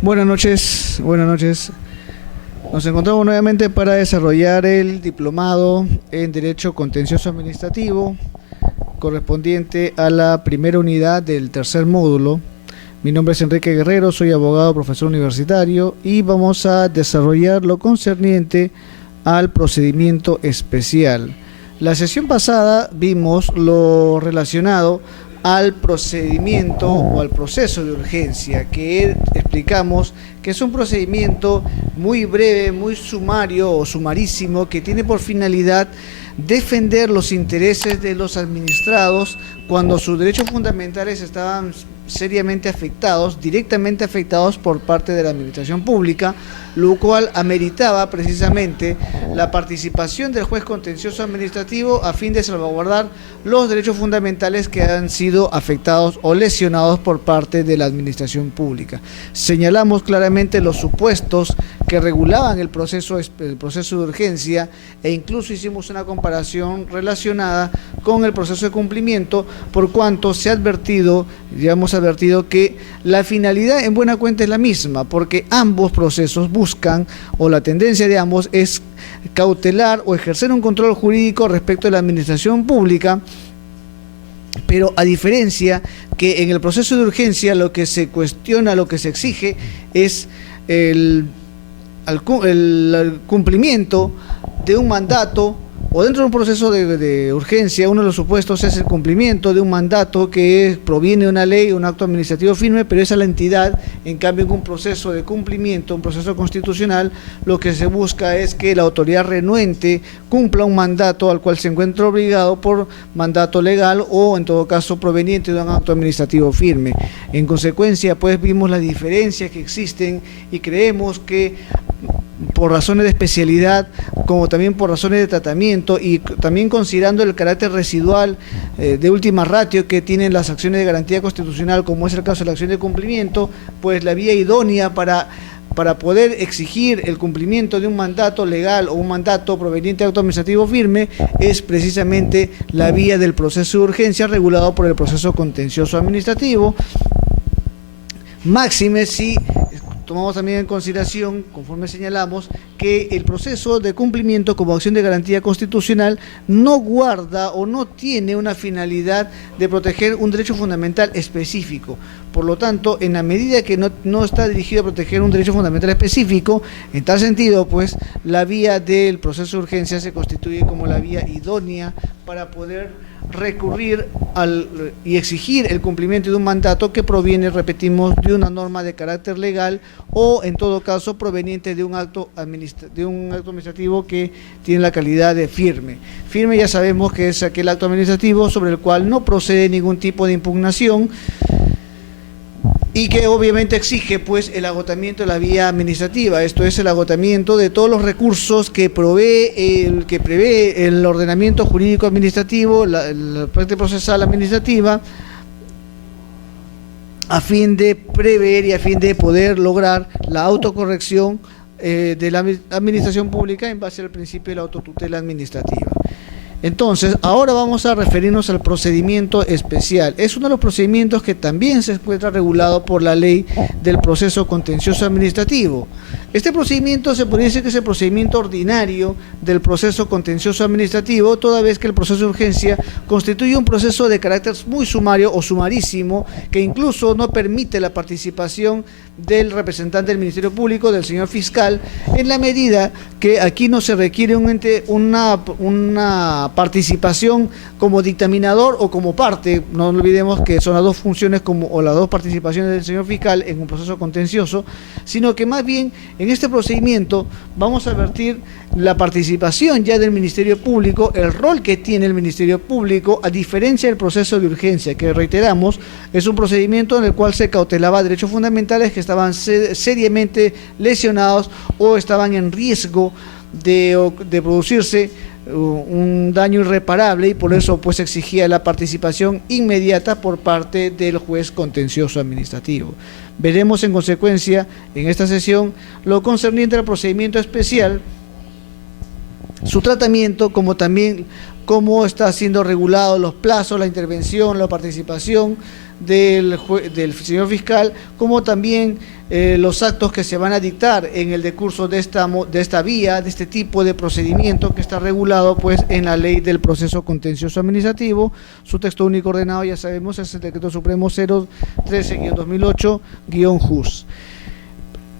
Buenas noches, buenas noches. Nos encontramos nuevamente para desarrollar el diplomado en Derecho Contencioso Administrativo correspondiente a la primera unidad del tercer módulo. Mi nombre es Enrique Guerrero, soy abogado, profesor universitario y vamos a desarrollar lo concerniente al procedimiento especial. La sesión pasada vimos lo relacionado al procedimiento o al proceso de urgencia, que explicamos que es un procedimiento muy breve, muy sumario o sumarísimo, que tiene por finalidad defender los intereses de los administrados cuando sus derechos fundamentales estaban seriamente afectados, directamente afectados por parte de la administración pública, lo cual ameritaba precisamente la participación del juez contencioso administrativo a fin de salvaguardar los derechos fundamentales que han sido afectados o lesionados por parte de la administración pública. Señalamos claramente los supuestos que regulaban el proceso de urgencia e incluso hicimos una comparación relacionada con el proceso de cumplimiento, por cuanto se ha advertido, que la finalidad en buena cuenta es la misma, porque ambos procesos buscan, o la tendencia de ambos es cautelar o ejercer un control jurídico respecto de la administración pública, pero a diferencia que en el proceso de urgencia lo que se cuestiona, lo que se exige es el cumplimiento de un mandato, o dentro de un proceso de urgencia, uno de los supuestos es el cumplimiento de un mandato que proviene de una ley, un acto administrativo firme, pero esa es la entidad. En cambio, en un proceso de cumplimiento, un proceso constitucional, lo que se busca es que la autoridad renuente cumpla un mandato al cual se encuentra obligado por mandato legal o, en todo caso, proveniente de un acto administrativo firme. En consecuencia, pues vimos las diferencias que existen y creemos que por razones de especialidad, como también por razones de tratamiento y también considerando el carácter residual de última ratio que tienen las acciones de garantía constitucional, como es el caso de la acción de cumplimiento, pues la vía idónea para poder exigir el cumplimiento de un mandato legal o un mandato proveniente de acto administrativo firme es precisamente la vía del proceso de urgencia regulado por el proceso contencioso administrativo. Máxime si tomamos también en consideración, conforme señalamos, que el proceso de cumplimiento como acción de garantía constitucional no guarda o no tiene una finalidad de proteger un derecho fundamental específico. Por lo tanto, en la medida que no está dirigido a proteger un derecho fundamental específico, en tal sentido, pues, la vía del proceso de urgencia se constituye como la vía idónea para poder recurrir y exigir el cumplimiento de un mandato que proviene, repetimos, de una norma de carácter legal o, en todo caso, proveniente de un acto administrativo que tiene la calidad de firme. Firme ya sabemos que es aquel acto administrativo sobre el cual no procede ningún tipo de impugnación y que obviamente exige pues el agotamiento de la vía administrativa, esto es el agotamiento de todos los recursos que prevé el ordenamiento jurídico administrativo, la parte procesal administrativa, a fin de prever y a fin de poder lograr la autocorrección de la administración pública en base al principio de la autotutela administrativa. Entonces, ahora vamos a referirnos al procedimiento especial. Es uno de los procedimientos que también se encuentra regulado por la ley del proceso contencioso administrativo. Este procedimiento se podría decir que es el procedimiento ordinario del proceso contencioso administrativo, toda vez que el proceso de urgencia constituye un proceso de carácter muy sumario o sumarísimo, que incluso no permite la participación del representante del Ministerio Público, del señor fiscal, en la medida que aquí no se requiere una participación como dictaminador o como parte. No olvidemos que son las dos funciones o las dos participaciones del señor fiscal en un proceso contencioso, sino que más bien en este procedimiento vamos a advertir la participación ya del Ministerio Público, el rol que tiene el Ministerio Público, a diferencia del proceso de urgencia, que reiteramos, es un procedimiento en el cual se cautelaba derechos fundamentales que estaban seriamente lesionados o estaban en riesgo de producirse un daño irreparable, y por eso pues exigía la participación inmediata por parte del juez contencioso administrativo. Veremos en consecuencia en esta sesión lo concerniente al procedimiento especial, su tratamiento, como también cómo está siendo regulado los plazos, la intervención, la participación del señor fiscal, como también los actos que se van a dictar en el decurso de esta vía, de este tipo de procedimiento que está regulado pues en la Ley del Proceso Contencioso Administrativo. Su texto único ordenado, ya sabemos, es el Decreto Supremo 013-2008-JUS.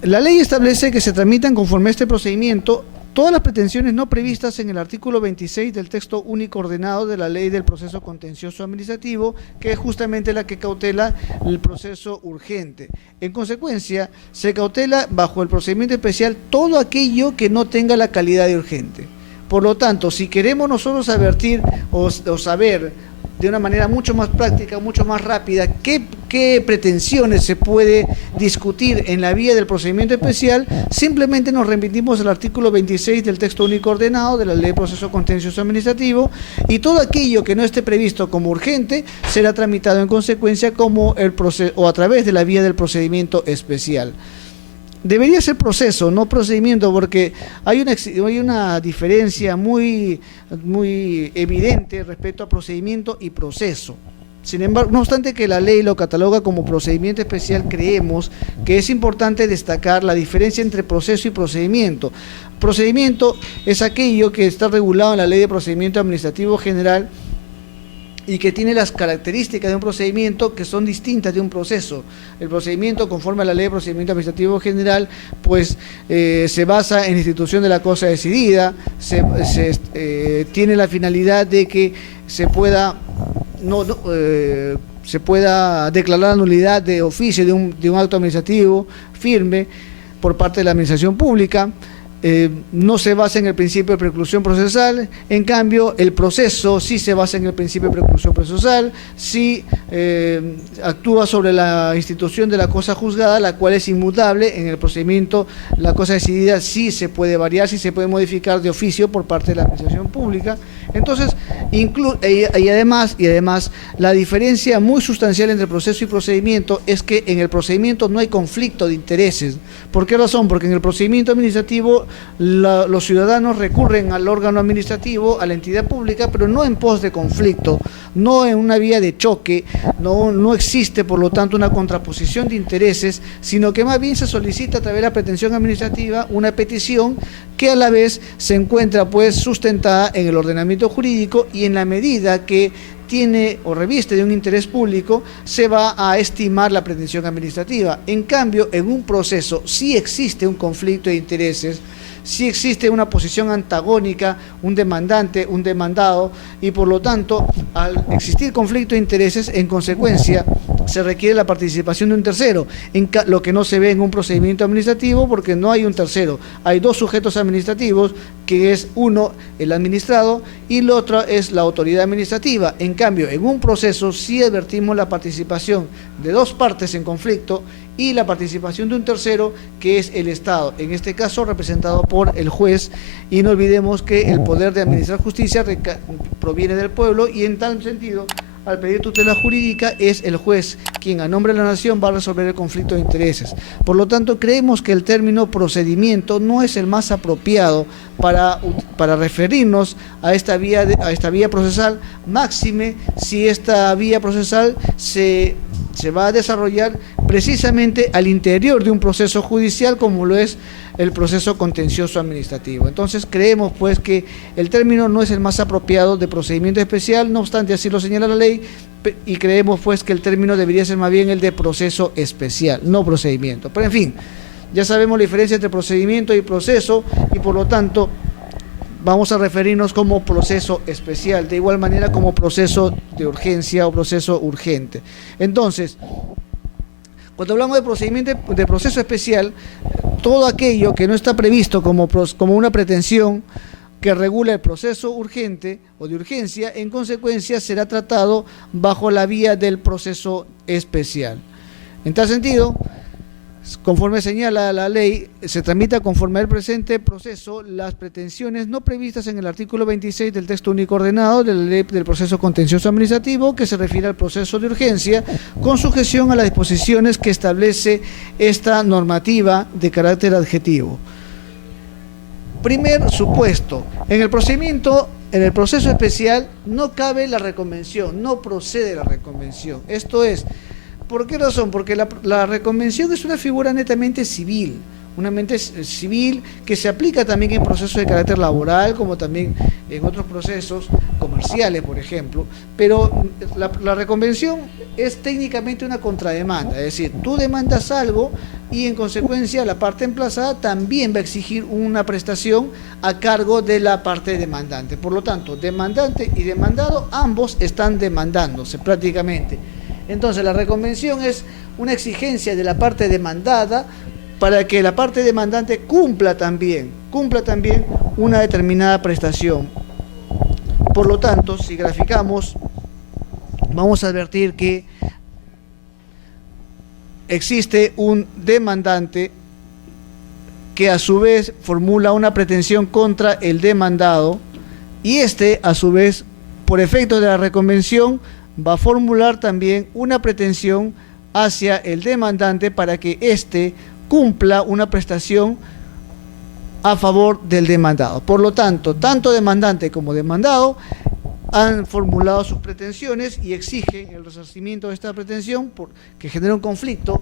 La ley establece que se tramitan conforme a este procedimiento todas las pretensiones no previstas en el artículo 26 del texto único ordenado de la Ley del Proceso Contencioso Administrativo, que es justamente la que cautela el proceso urgente. En consecuencia, se cautela bajo el procedimiento especial todo aquello que no tenga la calidad de urgente. Por lo tanto, si queremos nosotros advertir o saber de una manera mucho más práctica, mucho más rápida, qué pretensiones se puede discutir en la vía del procedimiento especial, simplemente nos remitimos al artículo 26 del texto único ordenado de la Ley de Proceso Contencioso Administrativo, y todo aquello que no esté previsto como urgente será tramitado en consecuencia como o a través de la vía del procedimiento especial. Debería ser proceso, no procedimiento, porque hay una diferencia muy evidente respecto a procedimiento y proceso. Sin embargo, no obstante que la ley lo cataloga como procedimiento especial, creemos que es importante destacar la diferencia entre proceso y procedimiento. Procedimiento es aquello que está regulado en la Ley de Procedimiento Administrativo General y que tiene las características de un procedimiento que son distintas de un proceso. El procedimiento, conforme a la Ley de Procedimiento Administrativo General, pues se basa en la institución de la cosa decidida, tiene la finalidad de que se pueda declarar la nulidad de oficio de un acto administrativo firme por parte de la administración pública. No se basa en el principio de preclusión procesal. En cambio, el proceso sí se basa en el principio de preclusión procesal, sí actúa sobre la institución de la cosa juzgada, la cual es inmutable. En el procedimiento, la cosa decidida sí se puede variar, sí se puede modificar de oficio por parte de la administración pública. Entonces, y además, la diferencia muy sustancial entre proceso y procedimiento es que en el procedimiento no hay conflicto de intereses. ¿Por qué razón? Porque en el procedimiento administrativo los ciudadanos recurren al órgano administrativo, a la entidad pública, pero no en pos de conflicto, no en una vía de choque, no existe por lo tanto una contraposición de intereses, sino que más bien se solicita a través de la pretensión administrativa una petición que a la vez se encuentra pues sustentada en el ordenamiento jurídico, y en la medida que tiene o reviste de un interés público, se va a estimar la pretensión administrativa. En cambio, en un proceso sí existe un conflicto de intereses, sí existe una posición antagónica, un demandante, un demandado, y por lo tanto, al existir conflicto de intereses, en consecuencia, se requiere la participación de un tercero, lo que no se ve en un procedimiento administrativo, porque no hay un tercero. Hay dos sujetos administrativos, que es uno, el administrado, y el otro es la autoridad administrativa. En cambio, en un proceso sí advertimos la participación de dos partes en conflicto y la participación de un tercero, que es el Estado, en este caso representado por el juez, y no olvidemos que el poder de administrar justicia proviene del pueblo, y en tal sentido, al pedir tutela jurídica, es el juez quien a nombre de la nación va a resolver el conflicto de intereses. Por lo tanto, creemos que el término procedimiento no es el más apropiado para referirnos a esta vía procesal, máxime si esta vía procesal se va a desarrollar precisamente al interior de un proceso judicial, como lo es el proceso contencioso administrativo. Entonces creemos pues que el término no es el más apropiado de procedimiento especial, no obstante así lo señala la ley, y creemos pues que el término debería ser más bien el de proceso especial, no procedimiento. Pero en fin, ya sabemos la diferencia entre procedimiento y proceso, y por lo tanto vamos a referirnos como proceso especial, de igual manera como proceso de urgencia o proceso urgente. Entonces, cuando hablamos de procedimiento de proceso especial, todo aquello que no está previsto como una pretensión que regula el proceso urgente o de urgencia, en consecuencia será tratado bajo la vía del proceso especial. En tal sentido, conforme señala la ley, se tramita conforme al presente proceso las pretensiones no previstas en el artículo 26 del texto único ordenado de la Ley del Proceso Contencioso Administrativo, que se refiere al proceso de urgencia, con sujeción a las disposiciones que establece esta normativa de carácter adjetivo. Primer supuesto: en el procedimiento en el proceso especial no cabe la reconvención, no procede la reconvención. Esto es, ¿por qué razón? Porque la reconvención es una figura netamente civil, una mente civil que se aplica también en procesos de carácter laboral, como también en otros procesos comerciales, por ejemplo, pero la reconvención es técnicamente una contrademanda, es decir, tú demandas algo y en consecuencia la parte emplazada también va a exigir una prestación a cargo de la parte demandante. Por lo tanto, demandante y demandado ambos están demandándose prácticamente. Entonces la reconvención es una exigencia de la parte demandada para que la parte demandante cumpla también una determinada prestación. Por lo tanto, si graficamos, vamos a advertir que existe un demandante que a su vez formula una pretensión contra el demandado y este, a su vez, por efecto de la reconvención, va a formular también una pretensión hacia el demandante para que éste cumpla una prestación a favor del demandado. Por lo tanto, tanto demandante como demandado han formulado sus pretensiones y exigen el resarcimiento de esta pretensión que genera un conflicto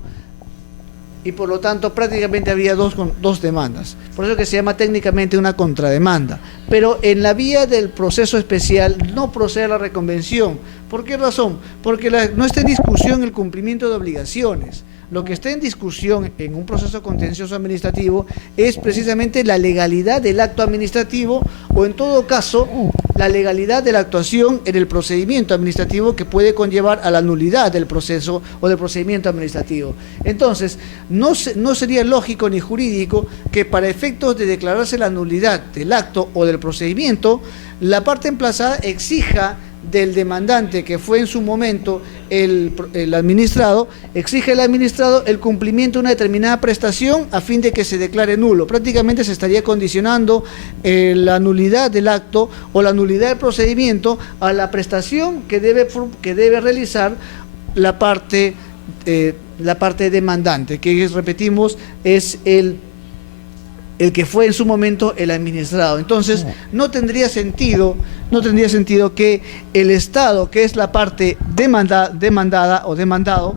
y por lo tanto prácticamente habría dos demandas. Por eso que se llama técnicamente una contrademanda. Pero en la vía del proceso especial no procede la reconvención. ¿Por qué razón? Porque no está en discusión el cumplimiento de obligaciones. Lo que está en discusión en un proceso contencioso administrativo es precisamente la legalidad del acto administrativo o en todo caso la legalidad de la actuación en el procedimiento administrativo que puede conllevar a la nulidad del proceso o del procedimiento administrativo. Entonces, no sería lógico ni jurídico que para efectos de declararse la nulidad del acto o del procedimiento, la parte emplazada exija del demandante que fue en su momento el administrado, exige al administrado el cumplimiento de una determinada prestación a fin de que se declare nulo. Prácticamente se estaría condicionando la nulidad del acto o la nulidad del procedimiento a la prestación que debe realizar la parte demandante, que repetimos es el que fue en su momento el administrado. Entonces, no tendría sentido que el Estado, que es la parte demandada o demandado,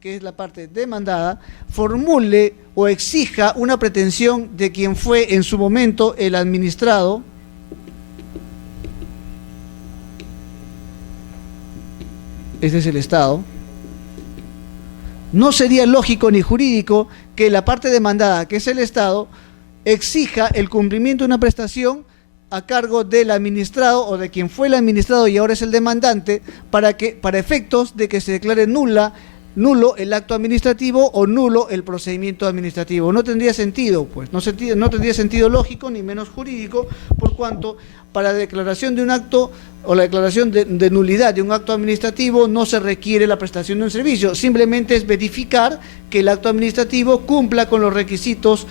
que es la parte demandada, formule o exija una pretensión de quien fue en su momento el administrado, ese es el Estado. No sería lógico ni jurídico que la parte demandada, que es el Estado, exija el cumplimiento de una prestación a cargo del administrado o de quien fue el administrado y ahora es el demandante para efectos de que se declare nulo el acto administrativo o nulo el procedimiento administrativo. No tendría sentido, pues, no tendría sentido lógico ni menos jurídico, por cuanto para la declaración de un acto o la declaración de nulidad de un acto administrativo no se requiere la prestación de un servicio, simplemente es verificar que el acto administrativo cumpla con los requisitos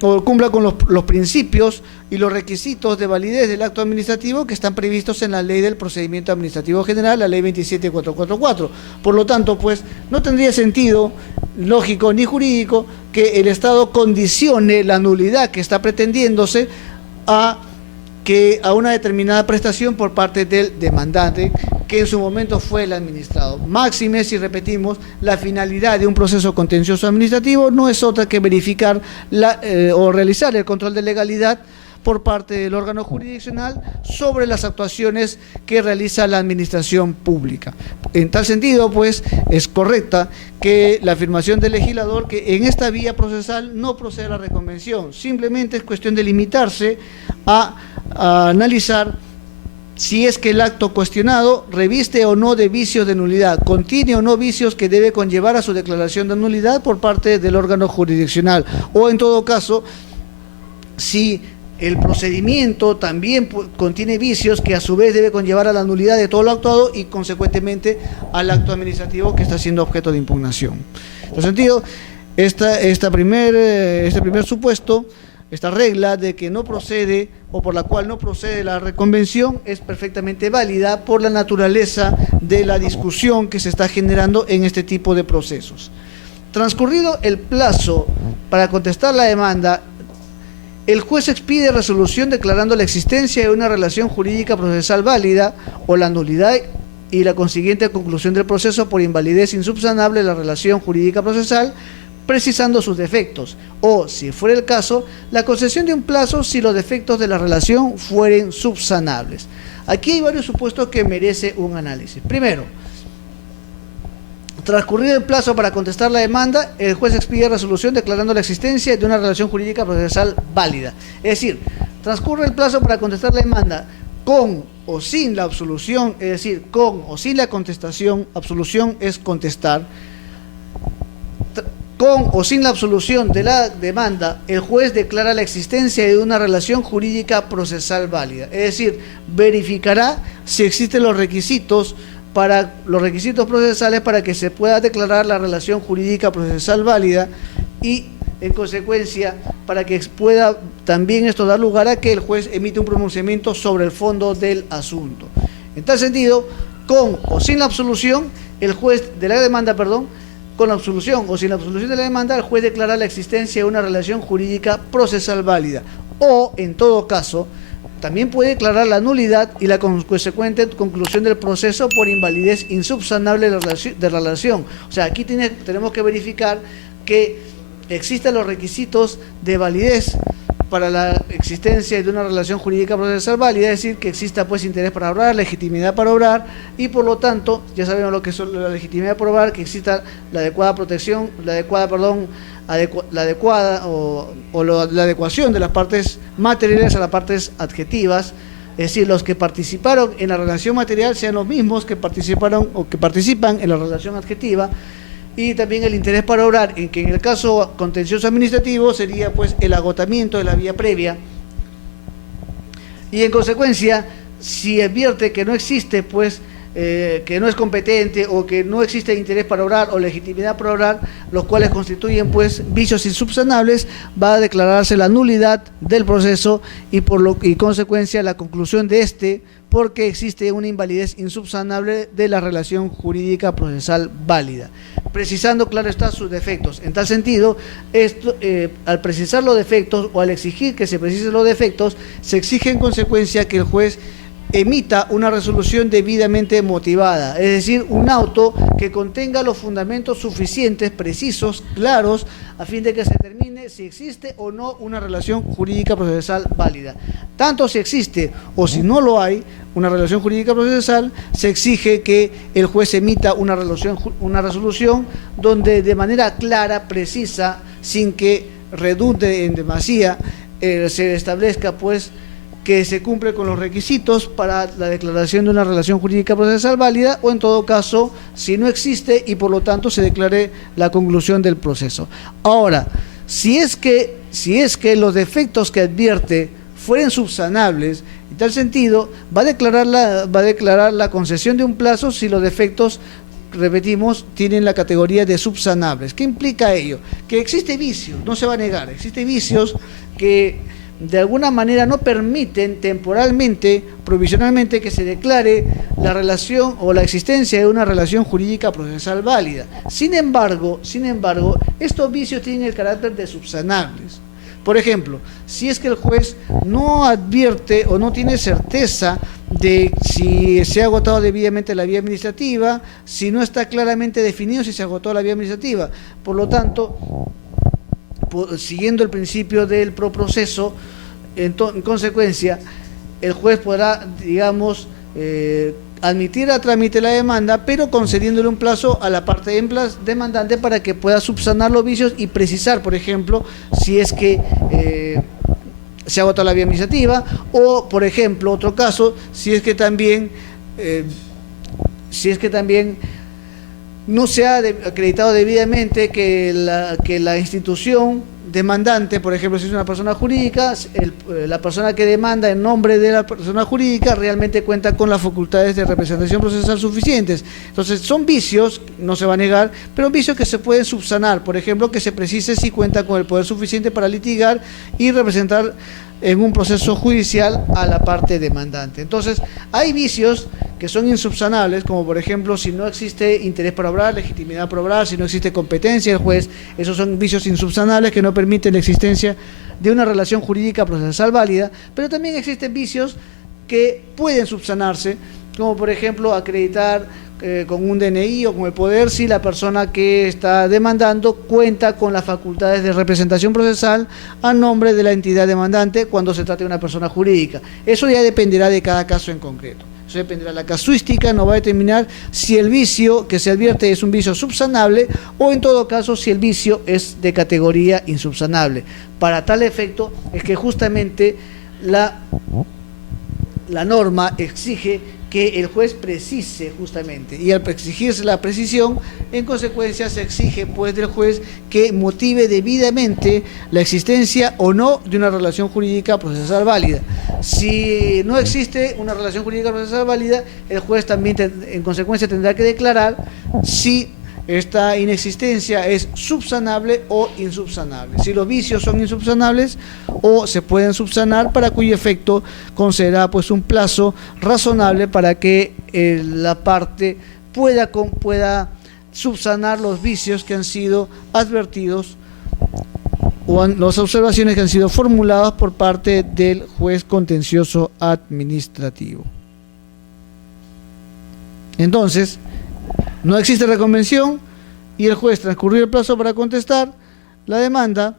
o cumpla con los principios y los requisitos de validez del acto administrativo que están previstos en la Ley del Procedimiento Administrativo General, la Ley 27444. Por lo tanto, pues, no tendría sentido lógico ni jurídico que el Estado condicione la nulidad que está pretendiéndose a una determinada prestación por parte del demandante, que en su momento fue el administrado. Máxime, si repetimos, la finalidad de un proceso contencioso administrativo no es otra que verificar o realizar el control de legalidad por parte del órgano jurisdiccional sobre las actuaciones que realiza la administración pública. En tal sentido, pues, es correcta que la afirmación del legislador que en esta vía procesal no procede a la reconvención, simplemente es cuestión de limitarse a analizar si es que el acto cuestionado reviste o no de vicios de nulidad, contiene o no vicios que debe conllevar a su declaración de nulidad por parte del órgano jurisdiccional, o en todo caso, si el procedimiento también contiene vicios que a su vez debe conllevar a la nulidad de todo lo actuado y consecuentemente al acto administrativo que está siendo objeto de impugnación. En ese sentido, este primer supuesto, esta regla de que no procede o por la cual no procede la reconvención es perfectamente válida por la naturaleza de la discusión que se está generando en este tipo de procesos. Transcurrido el plazo para contestar la demanda, el juez expide resolución declarando la existencia de una relación jurídica procesal válida o la nulidad y la consiguiente conclusión del proceso por invalidez insubsanable de la relación jurídica procesal, precisando sus defectos, o, si fuera el caso, la concesión de un plazo si los defectos de la relación fueren subsanables. Aquí hay varios supuestos que merece un análisis. Primero, transcurrido el plazo para contestar la demanda, el juez expide resolución declarando la existencia de una relación jurídica procesal válida. Es decir, transcurre el plazo para contestar la demanda con o sin la absolución, es decir, con o sin la contestación. Absolución es contestar. Con o sin la absolución de la demanda, el juez declara la existencia de una relación jurídica procesal válida. Es decir, verificará si existen los requisitos procesales para que se pueda declarar la relación jurídica procesal válida y, en consecuencia, para que pueda también esto dar lugar a que el juez emite un pronunciamiento sobre el fondo del asunto. En tal sentido, con o sin la absolución, el juez de la demanda, con la absolución o sin la absolución de la demanda, el juez declara la existencia de una relación jurídica procesal válida. O, en todo caso, también puede declarar la nulidad y la consecuente conclusión del proceso por invalidez insubsanable de la relación. O sea, aquí tenemos que verificar que existan los requisitos de validez para la existencia de una relación jurídica procesal válida, es decir, que exista pues interés para obrar, legitimidad para obrar, y por lo tanto, ya sabemos lo que es la legitimidad para obrar, que exista la adecuada protección, la adecuación de las partes materiales a las partes adjetivas, es decir, los que participaron en la relación material sean los mismos que participaron o que participan en la relación adjetiva, y también el interés para obrar, en que en el caso contencioso administrativo sería pues el agotamiento de la vía previa, y en consecuencia, si advierte que no existe pues que no es competente o que no existe interés para obrar o legitimidad para obrar, los cuales constituyen pues vicios insubsanables, va a declararse la nulidad del proceso y consecuencia la conclusión de este, porque existe una invalidez insubsanable de la relación jurídica procesal válida, precisando, claro está, sus defectos. En tal sentido, al precisar los defectos o al exigir que se precisen los defectos, se exige en consecuencia que el juez emita una resolución debidamente motivada, es decir, un auto que contenga los fundamentos suficientes, precisos, claros, a fin de que se determine si existe o no una relación jurídica procesal válida. Tanto si existe o si no lo hay, una relación jurídica procesal, se exige que el juez emita una resolución donde de manera clara, precisa, sin que redunde en demasía, se establezca pues que se cumple con los requisitos para la declaración de una relación jurídica procesal válida, o en todo caso, si no existe y por lo tanto se declare la conclusión del proceso. Ahora, si es que los defectos que advierte fueren subsanables, en tal sentido, va a declarar la concesión de un plazo si los defectos, repetimos, tienen la categoría de subsanables. ¿Qué implica ello? Que existe vicios, no se va a negar, existe vicios que de alguna manera no permiten temporalmente, provisionalmente, que se declare la relación o la existencia de una relación jurídica procesal válida. Sin embargo, estos vicios tienen el carácter de subsanables. Por ejemplo, si es que el juez no advierte o no tiene certeza de si se ha agotado debidamente la vía administrativa, si no está claramente definido si se agotó la vía administrativa, por lo tanto, siguiendo el principio del proproceso, en consecuencia, el juez podrá, digamos, admitir a trámite la demanda, pero concediéndole un plazo a la parte demandante para que pueda subsanar los vicios y precisar, por ejemplo, si es que se ha agotado la vía administrativa, o, por ejemplo, otro caso, si es que también no se ha acreditado debidamente que la institución demandante, por ejemplo, si es una persona jurídica, la persona que demanda en nombre de la persona jurídica realmente cuenta con las facultades de representación procesal suficientes. Entonces, son vicios, no se va a negar, pero vicios que se pueden subsanar. Por ejemplo, que se precise si cuenta con el poder suficiente para litigar y representar en un proceso judicial a la parte demandante. Entonces, hay vicios que son insubsanables, como por ejemplo, si no existe interés para obrar, legitimidad para obrar, si no existe competencia del juez, esos son vicios insubsanables que no permiten la existencia de una relación jurídica procesal válida, pero también existen vicios que pueden subsanarse, como por ejemplo acreditar con un DNI o con el poder si la persona que está demandando cuenta con las facultades de representación procesal a nombre de la entidad demandante cuando se trate de una persona jurídica. Eso ya dependerá de cada caso en concreto. Eso dependerá de la casuística, nos va a determinar si el vicio que se advierte es un vicio subsanable o en todo caso si el vicio es de categoría insubsanable. Para tal efecto es que justamente la norma exige que el juez precise justamente, y al exigirse la precisión, en consecuencia se exige pues del juez que motive debidamente la existencia o no de una relación jurídica procesal válida. Si no existe una relación jurídica procesal válida, el juez también en consecuencia tendrá que declarar si esta inexistencia es subsanable o insubsanable, si los vicios son insubsanables o se pueden subsanar, para cuyo efecto concederá pues un plazo razonable para que la parte pueda subsanar los vicios que han sido advertidos o las observaciones que han sido formuladas por parte del juez contencioso administrativo. Entonces, no existe reconvención y el juez, transcurrido el plazo para contestar la demanda,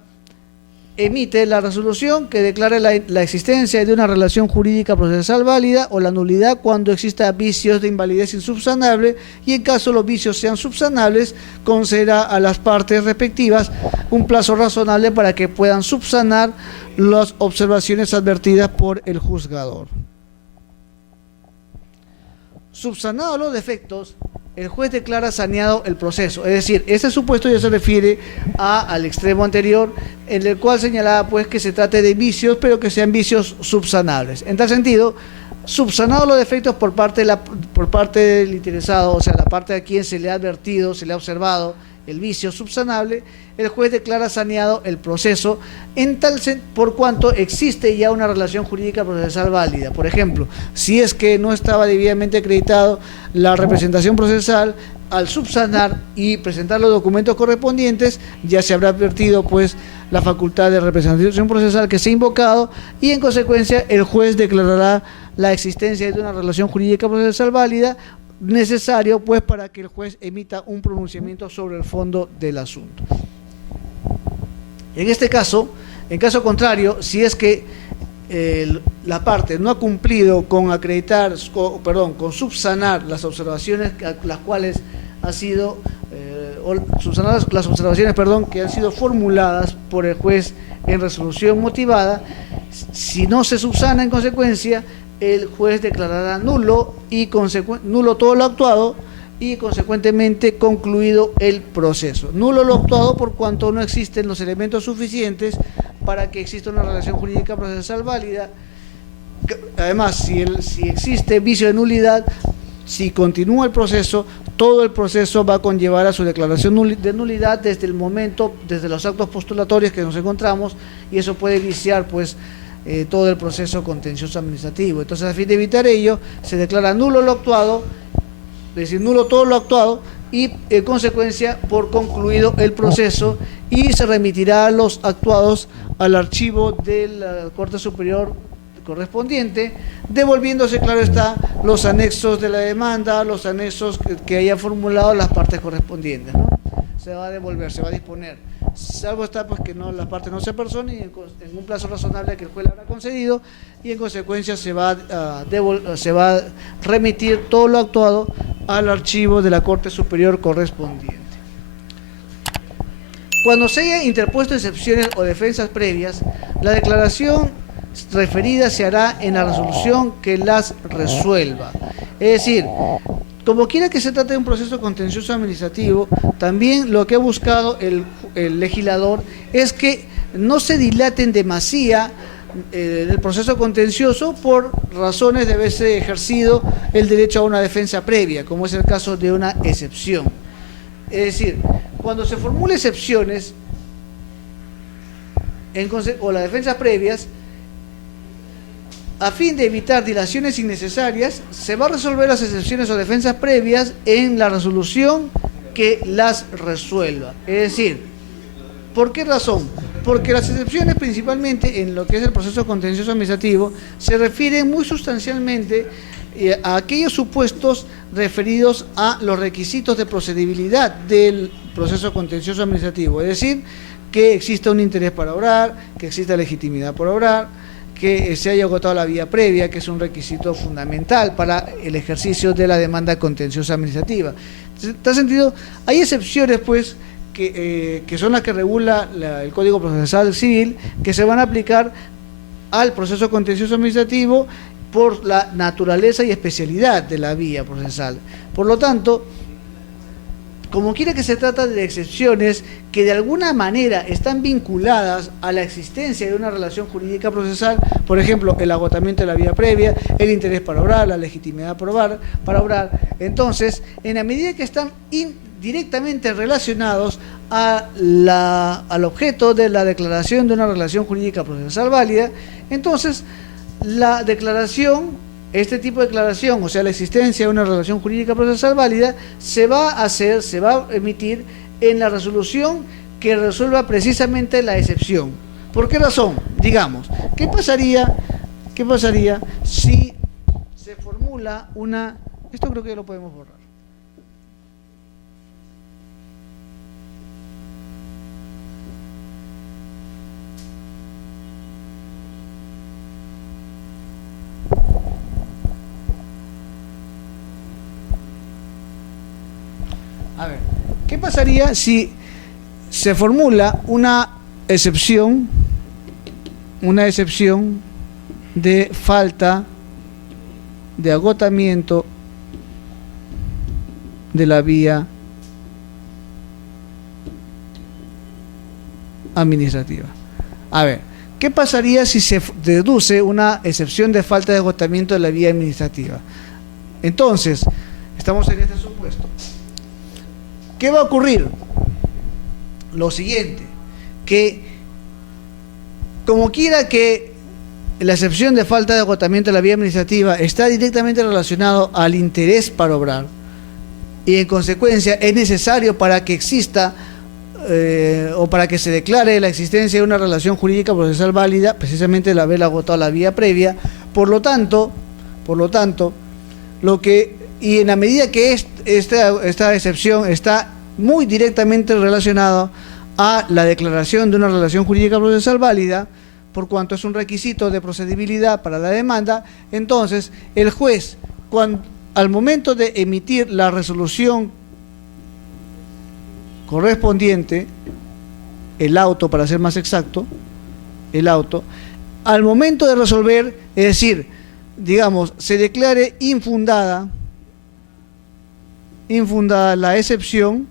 emite la resolución que declara la existencia de una relación jurídica procesal válida o la nulidad cuando exista vicios de invalidez insubsanable, y en caso los vicios sean subsanables, concederá a las partes respectivas un plazo razonable para que puedan subsanar las observaciones advertidas por el juzgador. Subsanados los defectos, el juez declara saneado el proceso. Es decir, este supuesto ya se refiere al extremo anterior, en el cual señalaba pues que se trate de vicios, pero que sean vicios subsanables. En tal sentido, subsanados los defectos por parte del interesado, o sea, la parte a quien se le ha advertido, se le ha observado el vicio subsanable, el juez declara saneado el proceso por cuanto existe ya una relación jurídica procesal válida. Por ejemplo, si es que no estaba debidamente acreditado la representación procesal, al subsanar y presentar los documentos correspondientes, ya se habrá advertido pues la facultad de representación procesal que se ha invocado, y en consecuencia el juez declarará la existencia de una relación jurídica procesal válida, necesario pues para que el juez emita un pronunciamiento sobre el fondo del asunto. En este caso, en caso contrario, si es que la parte no ha cumplido con con subsanar las observaciones las cuales ha sido subsanar las observaciones que han sido formuladas por el juez en resolución motivada, si no se subsana en consecuencia, el juez declarará nulo todo lo actuado y consecuentemente concluido el proceso. Nulo lo actuado por cuanto no existen los elementos suficientes para que exista una relación jurídica procesal válida. Además, si existe vicio de nulidad, si continúa el proceso, todo el proceso va a conllevar a su declaración de nulidad desde los actos postulatorios que nos encontramos, y eso puede viciar pues todo el proceso contencioso administrativo. Entonces, a fin de evitar ello, se declara nulo lo actuado, es decir, nulo todo lo actuado, y en consecuencia por concluido el proceso, y se remitirá los actuados al archivo de la Corte Superior correspondiente, devolviéndose, claro está, los anexos de la demanda, los anexos que hayan formulado las partes correspondientes, ¿no? Se va a devolver, se va a disponer, salvo está pues que no, las partes no se personen, y en un plazo razonable que el juez le habrá concedido, y en consecuencia se va a remitir todo lo actuado al archivo de la Corte Superior correspondiente. Cuando se haya interpuesto excepciones o defensas previas, la declaración referida se hará en la resolución que las resuelva. Es decir, como quiera que se trate de un proceso contencioso administrativo, también lo que ha buscado el legislador es que no se dilate en demasía el proceso contencioso por razones de haberse ejercido el derecho a una defensa previa, como es el caso de una excepción. Es decir, cuando se formulen excepciones o las defensas previas, a fin de evitar dilaciones innecesarias, se va a resolver las excepciones o defensas previas en la resolución que las resuelva. Es decir, ¿Por qué razón? Porque las excepciones, principalmente en lo que es el proceso contencioso administrativo, se refieren muy sustancialmente a aquellos supuestos referidos a los requisitos de procedibilidad del proceso contencioso administrativo, es decir, que exista un interés para obrar, que exista legitimidad por obrar, que se haya agotado la vía previa, que es un requisito fundamental para el ejercicio de la demanda contenciosa administrativa. En tal sentido, hay excepciones, pues, que son las que regula el Código Procesal Civil, que se van a aplicar al proceso contencioso administrativo por la naturaleza y especialidad de la vía procesal. Por lo tanto, como quiera que se trata de excepciones que de alguna manera están vinculadas a la existencia de una relación jurídica procesal, por ejemplo, el agotamiento de la vía previa, el interés para obrar, la legitimidad para obrar, entonces, en la medida que están directamente relacionados al objeto de la declaración de una relación jurídica procesal válida, entonces la declaración, este tipo de declaración, o sea, la existencia de una relación jurídica procesal válida, se va a emitir en la resolución que resuelva precisamente la excepción. ¿Por qué razón? Digamos, ¿qué pasaría si se formula una... Esto creo que lo podemos borrar. A ver, ¿qué pasaría si se formula una excepción de falta de agotamiento de la vía administrativa? A ver, ¿qué pasaría si se deduce una excepción de falta de agotamiento de la vía administrativa? Entonces, estamos en este supuesto. ¿Qué va a ocurrir? Lo siguiente, que como quiera que la excepción de falta de agotamiento de la vía administrativa está directamente relacionado al interés para obrar y en consecuencia es necesario para que exista o para que se declare la existencia de una relación jurídica procesal válida, precisamente el haber agotado la vía previa, por lo tanto, y en la medida que esta excepción está muy directamente relacionada a la declaración de una relación jurídica procesal válida, por cuanto es un requisito de procedibilidad para la demanda, entonces el juez, al momento de emitir la resolución correspondiente, el auto para ser más exacto, al momento de resolver, es decir, digamos, se declare infundada la excepción,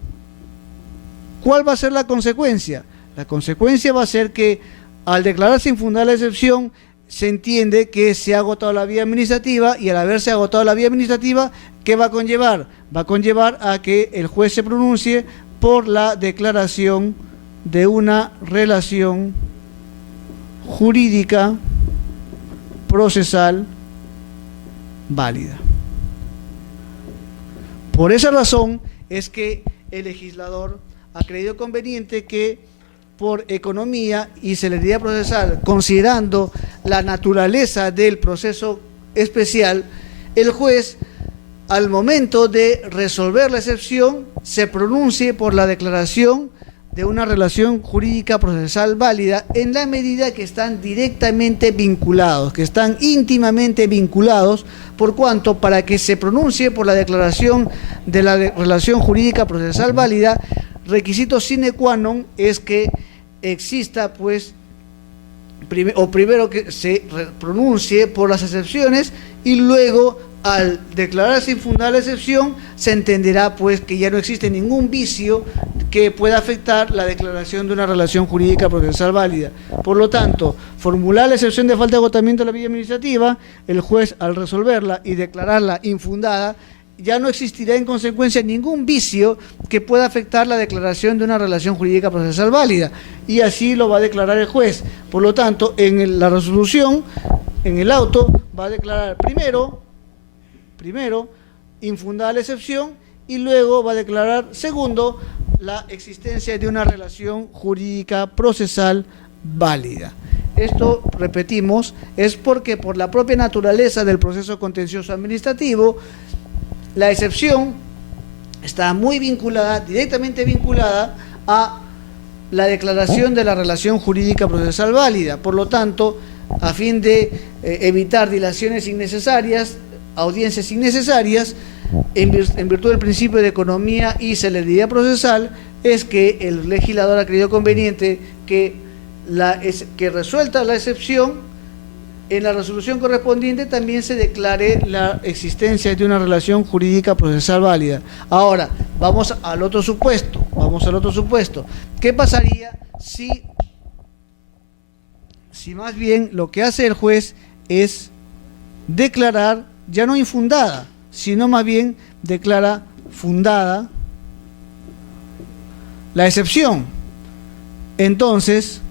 ¿cuál va a ser la consecuencia? La consecuencia va a ser que al declararse infundada la excepción, se entiende que se ha agotado la vía administrativa y al haberse agotado la vía administrativa, ¿qué va a conllevar? Va a conllevar a que el juez se pronuncie por la declaración de una relación jurídica procesal válida. Por esa razón es que el legislador ha creído conveniente que por economía y celeridad procesal, considerando la naturaleza del proceso especial, el juez, al momento de resolver la excepción, se pronuncie por la declaración de una relación jurídica procesal válida en la medida que están directamente vinculados, que están íntimamente vinculados, por cuanto para que se pronuncie por la declaración de la relación jurídica procesal válida, requisito sine qua non es que exista, pues, primero que se pronuncie por las excepciones y luego, al declararse infundada la excepción, se entenderá, pues, que ya no existe ningún vicio que pueda afectar la declaración de una relación jurídica procesal válida. Por lo tanto, formular la excepción de falta de agotamiento de la vía administrativa, el juez, al resolverla y declararla infundada, ya no existirá en consecuencia ningún vicio que pueda afectar la declaración de una relación jurídica procesal válida, y así lo va a declarar el juez. Por lo tanto, en la resolución, en el auto, va a declarar primero infundada la excepción, y luego va a declarar, segundo, la existencia de una relación jurídica procesal válida. Esto, repetimos, es porque por la propia naturaleza del proceso contencioso administrativo, la excepción está muy vinculada, directamente vinculada a la declaración de la relación jurídica procesal válida. Por lo tanto, a fin de evitar dilaciones innecesarias, audiencias innecesarias, en virtud del principio de economía y celeridad procesal, es que el legislador ha creído conveniente que resuelta la excepción, en la resolución correspondiente también se declare la existencia de una relación jurídica procesal válida. Ahora, vamos al otro supuesto. ¿Qué pasaría si más bien lo que hace el juez es declarar, ya no infundada, sino más bien declara fundada la excepción? Entonces,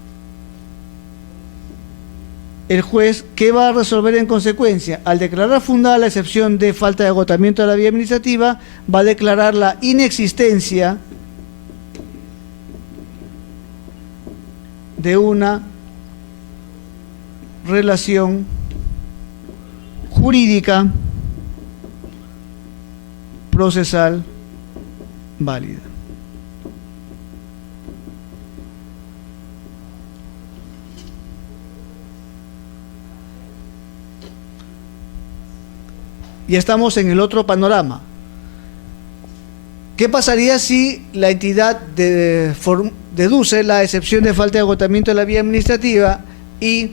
el juez, ¿qué va a resolver en consecuencia? Al declarar fundada la excepción de falta de agotamiento de la vía administrativa, va a declarar la inexistencia de una relación jurídica procesal válida. Y estamos en el otro panorama. ¿Qué pasaría si la entidad deduce la excepción de falta de agotamiento de la vía administrativa y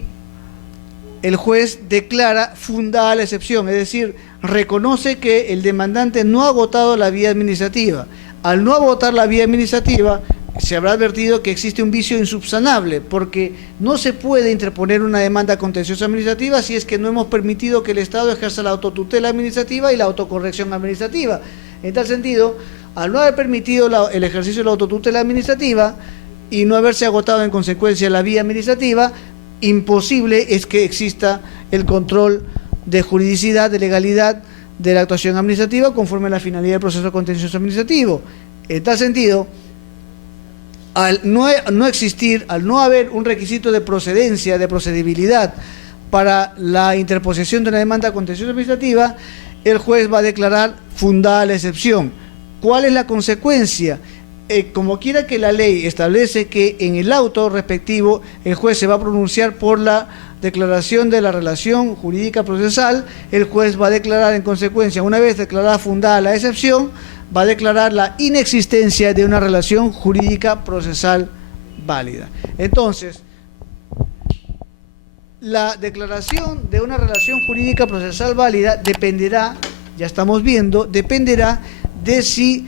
el juez declara fundada la excepción? Es decir, reconoce que el demandante no ha agotado la vía administrativa. Al no agotar la vía administrativa, se habrá advertido que existe un vicio insubsanable, porque no se puede interponer una demanda contenciosa administrativa si es que no hemos permitido que el Estado ejerza la autotutela administrativa y la autocorrección administrativa. En tal sentido, al no haber permitido el ejercicio de la autotutela administrativa y no haberse agotado en consecuencia la vía administrativa, imposible es que exista el control de juridicidad, de legalidad de la actuación administrativa conforme a la finalidad del proceso contencioso administrativo. En tal sentido, al no haber un requisito de procedencia, de procedibilidad para la interposición de una demanda contenciosa administrativa, el juez va a declarar fundada la excepción. ¿Cuál es la consecuencia? Como quiera que la ley establece que en el auto respectivo el juez se va a pronunciar por la declaración de la relación jurídica procesal, el juez va a declarar en consecuencia, una vez declarada fundada la excepción, va a declarar la inexistencia de una relación jurídica procesal válida. Entonces, la declaración de una relación jurídica procesal válida dependerá, ya estamos viendo, dependerá de si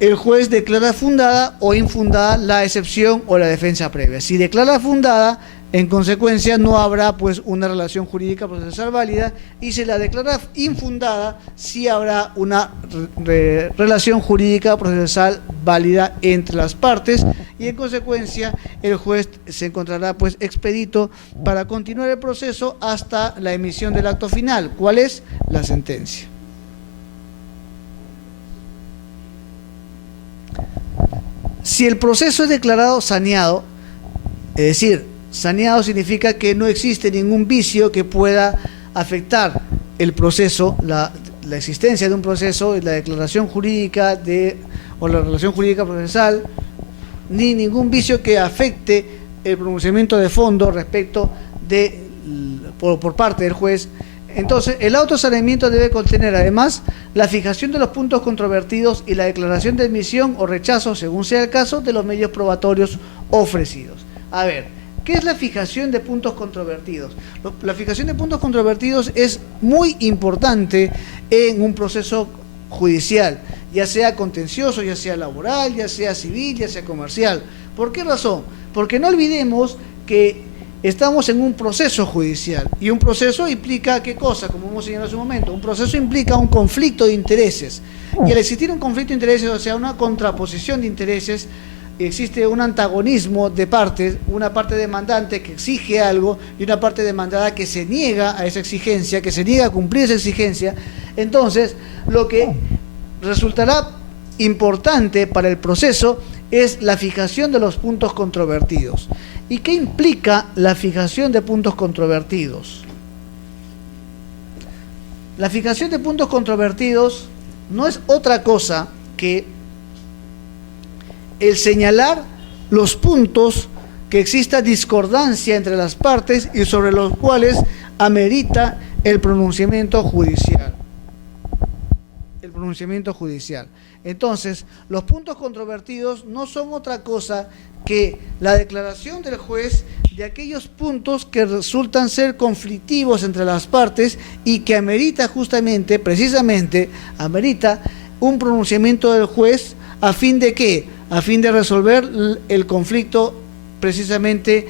el juez declara fundada o infundada la excepción o la defensa previa. Si declara fundada, en consecuencia no habrá pues una relación jurídica procesal válida, y si la declara infundada, sí habrá una relación jurídica procesal válida entre las partes, y en consecuencia el juez se encontrará pues expedito para continuar el proceso hasta la emisión del acto final. ¿Cuál es? La sentencia. Si el proceso es declarado saneado, es decir, saneado significa que no existe ningún vicio que pueda afectar el proceso, la existencia de un proceso, la declaración jurídica o la relación jurídica procesal, ni ningún vicio que afecte el pronunciamiento de fondo respecto por parte del juez. Entonces, el autosaneamiento debe contener además la fijación de los puntos controvertidos y la declaración de admisión o rechazo, según sea el caso, de los medios probatorios ofrecidos. A ver, ¿qué es la fijación de puntos controvertidos? La fijación de puntos controvertidos es muy importante en un proceso judicial, ya sea contencioso, ya sea laboral, ya sea civil, ya sea comercial. ¿Por qué razón? Porque no olvidemos que estamos en un proceso judicial, y un proceso implica, ¿qué cosa? Como hemos señalado hace un momento, un proceso implica un conflicto de intereses, y al existir un conflicto de intereses, o sea, una contraposición de intereses, existe un antagonismo de partes, una parte demandante que exige algo y una parte demandada que se niega a esa exigencia, que se niega a cumplir esa exigencia. Entonces, lo que resultará importante para el proceso es la fijación de los puntos controvertidos. ¿Y qué implica la fijación de puntos controvertidos? La fijación de puntos controvertidos no es otra cosa que el señalar los puntos que exista discordancia entre las partes y sobre los cuales amerita el pronunciamiento judicial. Entonces, los puntos controvertidos no son otra cosa que la declaración del juez de aquellos puntos que resultan ser conflictivos entre las partes y que amerita precisamente, amerita un pronunciamiento del juez a fin de ¿qué? A fin de resolver el conflicto precisamente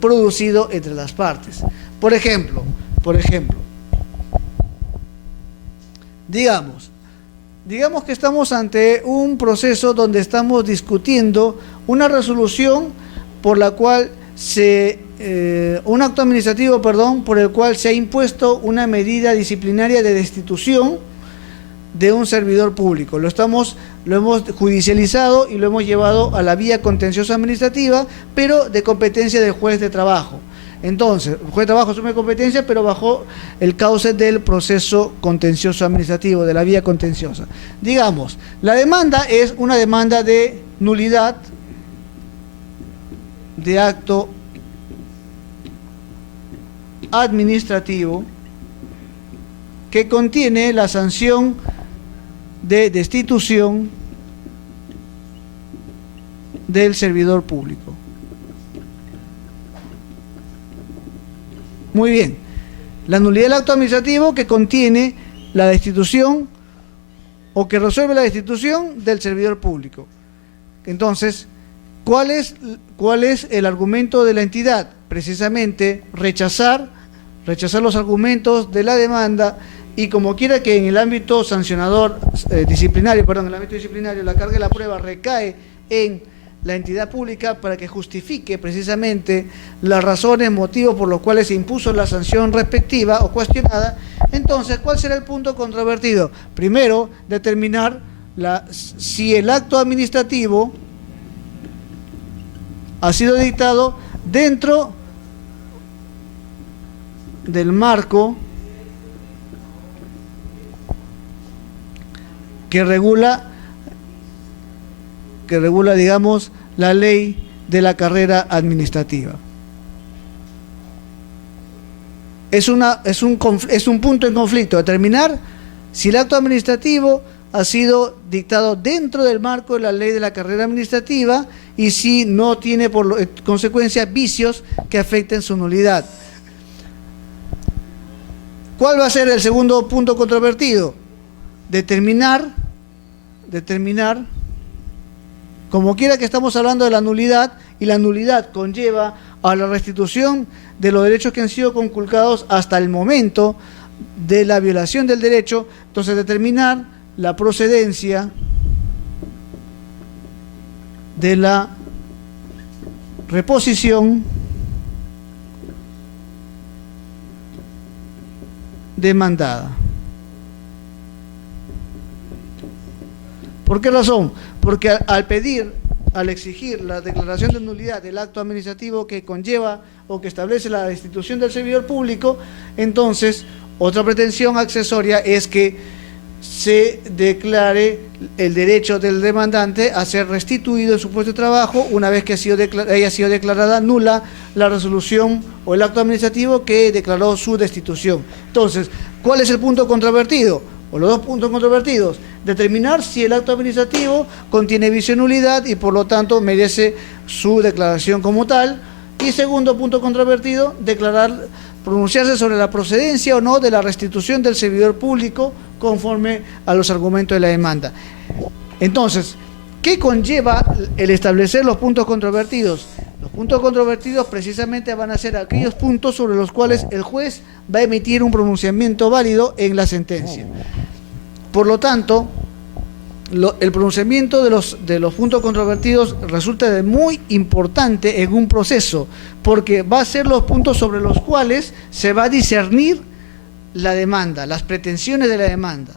producido entre las partes. Por ejemplo, digamos que estamos ante un proceso donde estamos discutiendo una resolución por la cual un acto administrativo, por el cual se ha impuesto una medida disciplinaria de destitución de un servidor público. Lo hemos judicializado y lo hemos llevado a la vía contenciosa administrativa, pero de competencia del juez de trabajo. Entonces, el juez de trabajo asume competencia, pero bajo el cauce del proceso contencioso administrativo, de la vía contenciosa. Digamos, la demanda es una demanda de nulidad de acto administrativo que contiene la sanción de destitución del servidor público. Muy bien, la nulidad del acto administrativo que contiene la destitución o que resuelve la destitución del servidor público. Entonces, ¿cuál es el argumento de la entidad? Precisamente rechazar los argumentos de la demanda y como quiera que en el ámbito sancionador disciplinario, la carga de la prueba recae en la entidad pública para que justifique precisamente las razones, motivos por los cuales se impuso la sanción respectiva o cuestionada. Entonces, ¿cuál será el punto controvertido? Primero, determinar si el acto administrativo ha sido dictado dentro del marco que regula, digamos, la ley de la carrera administrativa. Es un punto en conflicto, determinar si el acto administrativo ha sido dictado dentro del marco de la ley de la carrera administrativa y si no tiene por consecuencia vicios que afecten su nulidad. ¿Cuál va a ser el segundo punto controvertido? Determinar, como quiera que estamos hablando de la nulidad, y la nulidad conlleva a la restitución de los derechos que han sido conculcados hasta el momento de la violación del derecho. Entonces, determinar la procedencia de la reposición demandada. ¿Por qué razón? Porque al exigir la declaración de nulidad del acto administrativo que conlleva o que establece la destitución del servidor público, entonces otra pretensión accesoria es que se declare el derecho del demandante a ser restituido en su puesto de trabajo una vez que haya sido declarada nula la resolución o el acto administrativo que declaró su destitución. Entonces, ¿cuál es el punto controvertido? O los dos puntos controvertidos: determinar si el acto administrativo contiene vicio de nulidad y por lo tanto merece su declaración como tal. Y segundo punto controvertido, pronunciarse sobre la procedencia o no de la restitución del servidor público conforme a los argumentos de la demanda. Entonces, ¿qué conlleva el establecer los puntos controvertidos? Los puntos controvertidos precisamente van a ser aquellos puntos sobre los cuales el juez va a emitir un pronunciamiento válido en la sentencia. Por lo tanto, el pronunciamiento de los puntos controvertidos resulta de muy importante en un proceso, porque va a ser los puntos sobre los cuales se va a discernir la demanda, las pretensiones de la demanda.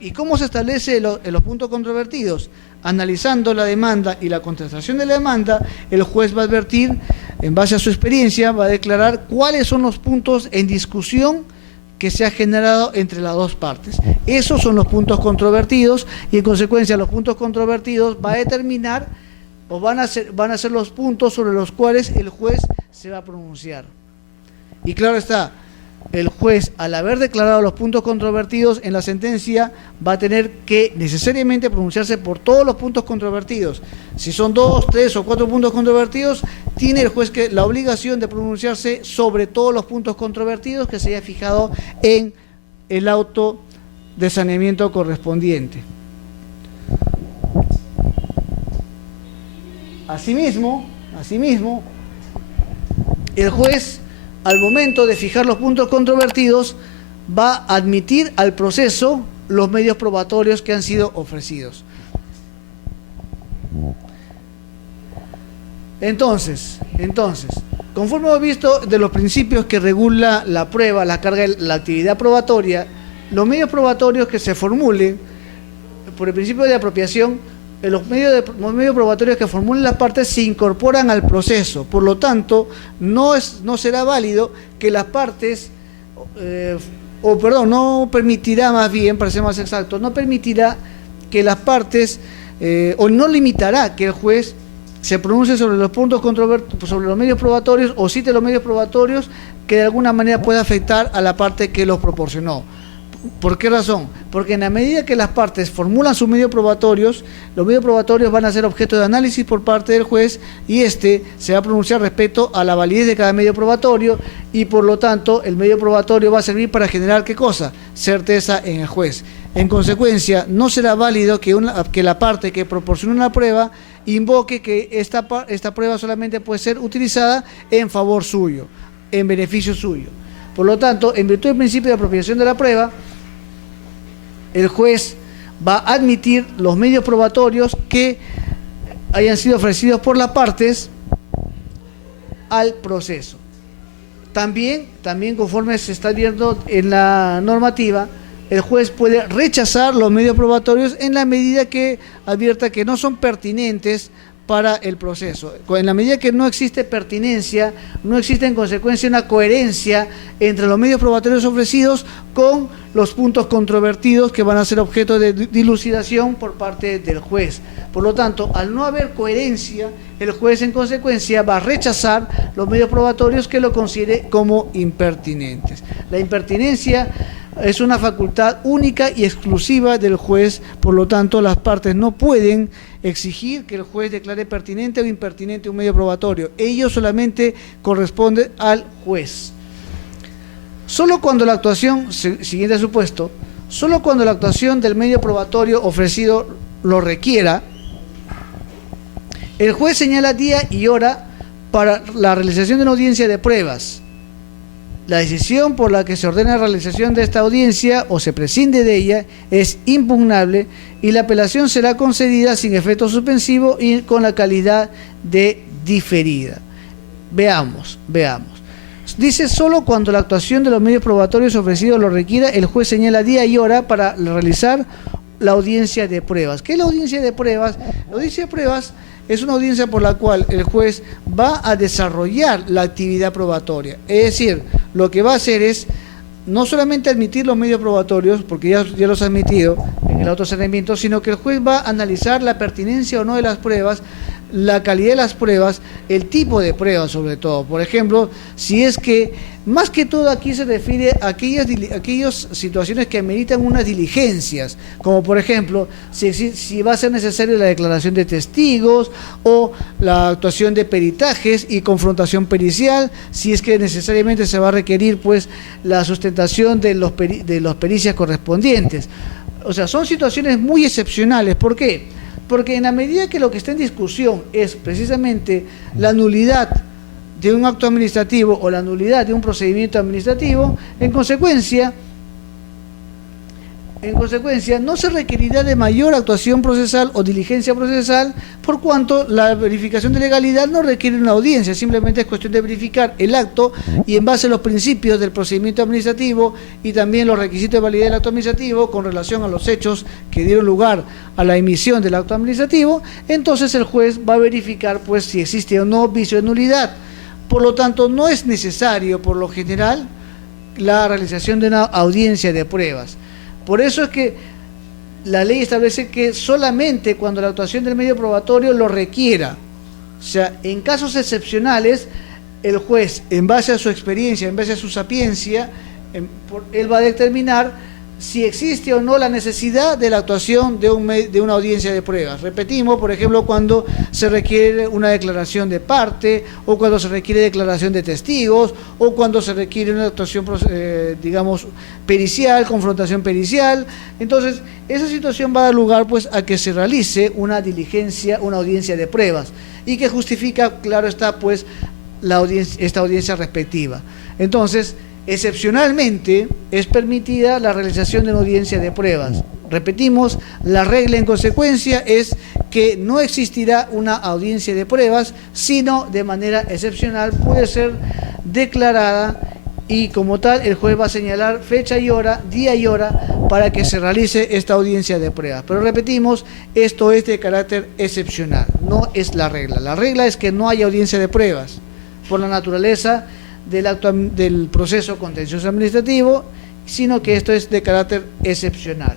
¿Y cómo se establece los puntos controvertidos? Analizando la demanda y la contestación de la demanda, el juez va a advertir, en base a su experiencia, va a declarar cuáles son los puntos en discusión que se ha generado entre las dos partes. Esos son los puntos controvertidos y, en consecuencia, los puntos controvertidos va a determinar o van a ser los puntos sobre los cuales el juez se va a pronunciar. Y claro está, el juez, al haber declarado los puntos controvertidos en la sentencia, va a tener que necesariamente pronunciarse por todos los puntos controvertidos. Si son 2, 3 o 4 puntos controvertidos, tiene el juez la obligación de pronunciarse sobre todos los puntos controvertidos que se haya fijado en el auto de saneamiento correspondiente. Asimismo, el juez, al momento de fijar los puntos controvertidos, va a admitir al proceso los medios probatorios que han sido ofrecidos. Entonces, conforme hemos visto de los principios que regula la prueba, la carga, la actividad probatoria, los medios probatorios que se formulen por el principio de apropiación, los medios probatorios que formulen las partes se incorporan al proceso. Por lo tanto, no será válido que las partes, no permitirá, más bien, para ser más exacto, no permitirá que las partes, o no limitará que el juez se pronuncie sobre los puntos controvertidos, sobre los medios probatorios, o cite los medios probatorios que de alguna manera pueda afectar a la parte que los proporcionó. ¿Por qué razón? Porque en la medida que las partes formulan sus medios probatorios, los medios probatorios van a ser objeto de análisis por parte del juez y éste se va a pronunciar respecto a la validez de cada medio probatorio y, por lo tanto, el medio probatorio va a servir para generar, ¿qué cosa? Certeza en el juez. En consecuencia, no será válido que la parte que proporciona una prueba invoque que esta prueba solamente puede ser utilizada en favor suyo, en beneficio suyo. Por lo tanto, en virtud del principio de apropiación de la prueba, el juez va a admitir los medios probatorios que hayan sido ofrecidos por las partes al proceso. También conforme se está viendo en la normativa, el juez puede rechazar los medios probatorios en la medida que advierta que no son pertinentes para el proceso. En la medida que no existe pertinencia, no existe en consecuencia una coherencia entre los medios probatorios ofrecidos con los puntos controvertidos que van a ser objeto de dilucidación por parte del juez. Por lo tanto, al no haber coherencia, el juez en consecuencia va a rechazar los medios probatorios que lo considere como impertinentes. La impertinencia es una facultad única y exclusiva del juez, por lo tanto las partes no pueden exigir que el juez declare pertinente o impertinente un medio probatorio. Ello solamente corresponde al juez. Solo cuando la actuación, siguiente supuesto, solo cuando la actuación del medio probatorio ofrecido lo requiera, el juez señala día y hora para la realización de una audiencia de pruebas. La decisión por la que se ordena la realización de esta audiencia o se prescinde de ella es impugnable y la apelación será concedida sin efecto suspensivo y con la calidad de diferida. Veamos. Dice, solo cuando la actuación de los medios probatorios ofrecidos lo requiera, el juez señala día y hora para realizar la audiencia de pruebas. ¿Qué es la audiencia de pruebas? La audiencia de pruebas es una audiencia por la cual el juez va a desarrollar la actividad probatoria. Es decir, lo que va a hacer es no solamente admitir los medios probatorios, porque ya los ha admitido en el autosaneamiento, sino que el juez va a analizar la pertinencia o no de las pruebas, la calidad de las pruebas, el tipo de pruebas sobre todo. Por ejemplo, si es que, más que todo aquí se refiere a aquellas situaciones que ameritan unas diligencias, como por ejemplo, si va a ser necesaria la declaración de testigos o la actuación de peritajes y confrontación pericial, si es que necesariamente se va a requerir pues la sustentación de los pericias correspondientes. O sea, son situaciones muy excepcionales. ¿Por qué? Porque en la medida que lo que está en discusión es precisamente la nulidad de un acto administrativo o la nulidad de un procedimiento administrativo, en consecuencia, En consecuencia, no se requerirá de mayor actuación procesal o diligencia procesal, por cuanto la verificación de legalidad no requiere una audiencia, simplemente es cuestión de verificar el acto y en base a los principios del procedimiento administrativo y también los requisitos de validez del acto administrativo con relación a los hechos que dieron lugar a la emisión del acto administrativo, entonces el juez va a verificar pues si existe o no vicio de nulidad. Por lo tanto, no es necesario, por lo general, la realización de una audiencia de pruebas. Por eso es que la ley establece que solamente cuando la actuación del medio probatorio lo requiera, o sea, en casos excepcionales, el juez, en base a su experiencia, en base a su sapiencia, él va a determinar si existe o no la necesidad de la actuación de una audiencia de pruebas. Repetimos, por ejemplo, cuando se requiere una declaración de parte, o cuando se requiere declaración de testigos, o cuando se requiere una actuación, digamos, pericial, confrontación pericial. Entonces, esa situación va a dar lugar pues a que se realice una diligencia, una audiencia de pruebas, y que justifica, claro está, pues, esta audiencia respectiva. Entonces, excepcionalmente es permitida la realización de una audiencia de pruebas. Repetimos, la regla en consecuencia es que no existirá una audiencia de pruebas, sino de manera excepcional puede ser declarada y como tal el juez va a señalar fecha y hora, día y hora para que se realice esta audiencia de pruebas. Pero repetimos, esto es de carácter excepcional, no es la regla. La regla es que no haya audiencia de pruebas por la naturaleza del proceso contencioso administrativo, sino que esto es de carácter excepcional.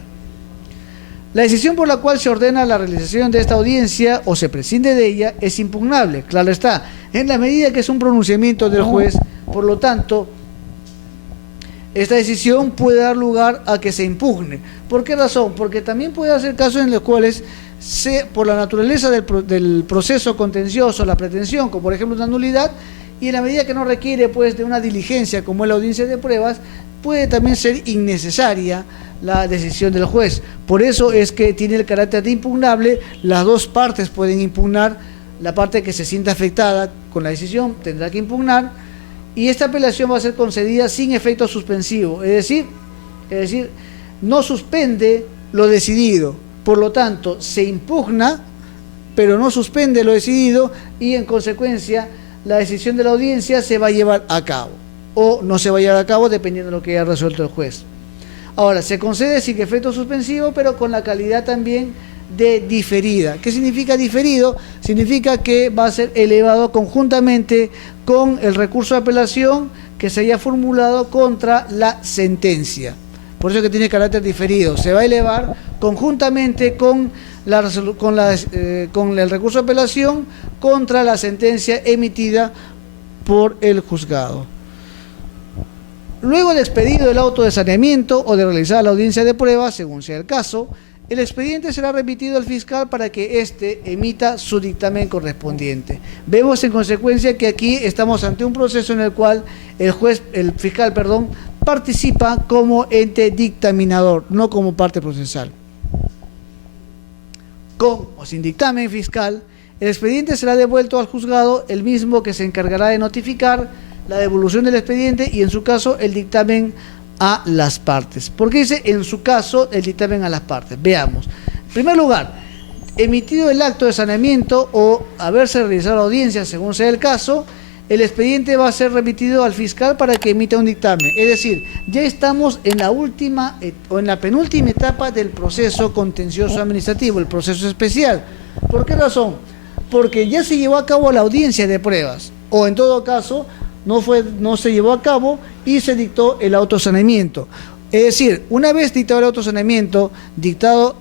La decisión por la cual se ordena la realización de esta audiencia o se prescinde de ella es impugnable, claro está, en la medida que es un pronunciamiento del juez. Por lo tanto, esta decisión puede dar lugar a que se impugne. ¿Por qué razón? Porque también puede hacer casos en los cuales por la naturaleza del proceso contencioso, la pretensión, como por ejemplo una nulidad, y en la medida que no requiere pues de una diligencia como es la audiencia de pruebas, puede también ser innecesaria la decisión del juez. Por eso es que tiene el carácter de impugnable, las dos partes pueden impugnar, la parte que se sienta afectada con la decisión tendrá que impugnar, y esta apelación va a ser concedida sin efecto suspensivo, es decir, no suspende lo decidido, por lo tanto se impugna, pero no suspende lo decidido y en consecuencia la decisión de la audiencia se va a llevar a cabo o no se va a llevar a cabo dependiendo de lo que haya resuelto el juez. Ahora, se concede sin efecto suspensivo, pero con la calidad también de diferida. ¿Qué significa diferido? Significa que va a ser elevado conjuntamente con el recurso de apelación que se haya formulado contra la sentencia. Por eso que tiene carácter diferido. Se va a elevar conjuntamente con el recurso de apelación contra la sentencia emitida por el juzgado. Luego del expedido del auto de saneamiento o de realizar la audiencia de prueba, según sea el caso, el expediente será remitido al fiscal para que éste emita su dictamen correspondiente. Vemos en consecuencia que aquí estamos ante un proceso en el cual el fiscal, participa como ente dictaminador, no como parte procesal. Con o sin dictamen fiscal, el expediente será devuelto al juzgado, el mismo que se encargará de notificar la devolución del expediente y en su caso el dictamen a las partes. ¿Por qué dice en su caso el dictamen a las partes? Veamos. En primer lugar, emitido el acto de saneamiento o haberse realizado la audiencia, según sea el caso, el expediente va a ser remitido al fiscal para que emita un dictamen. Es decir, ya estamos en la última o en la penúltima etapa del proceso contencioso administrativo, el proceso especial. ¿Por qué razón? Porque ya se llevó a cabo la audiencia de pruebas, o en todo caso no se llevó a cabo y se dictó el autosaneamiento. Es decir, una vez dictado el autosaneamiento, dictado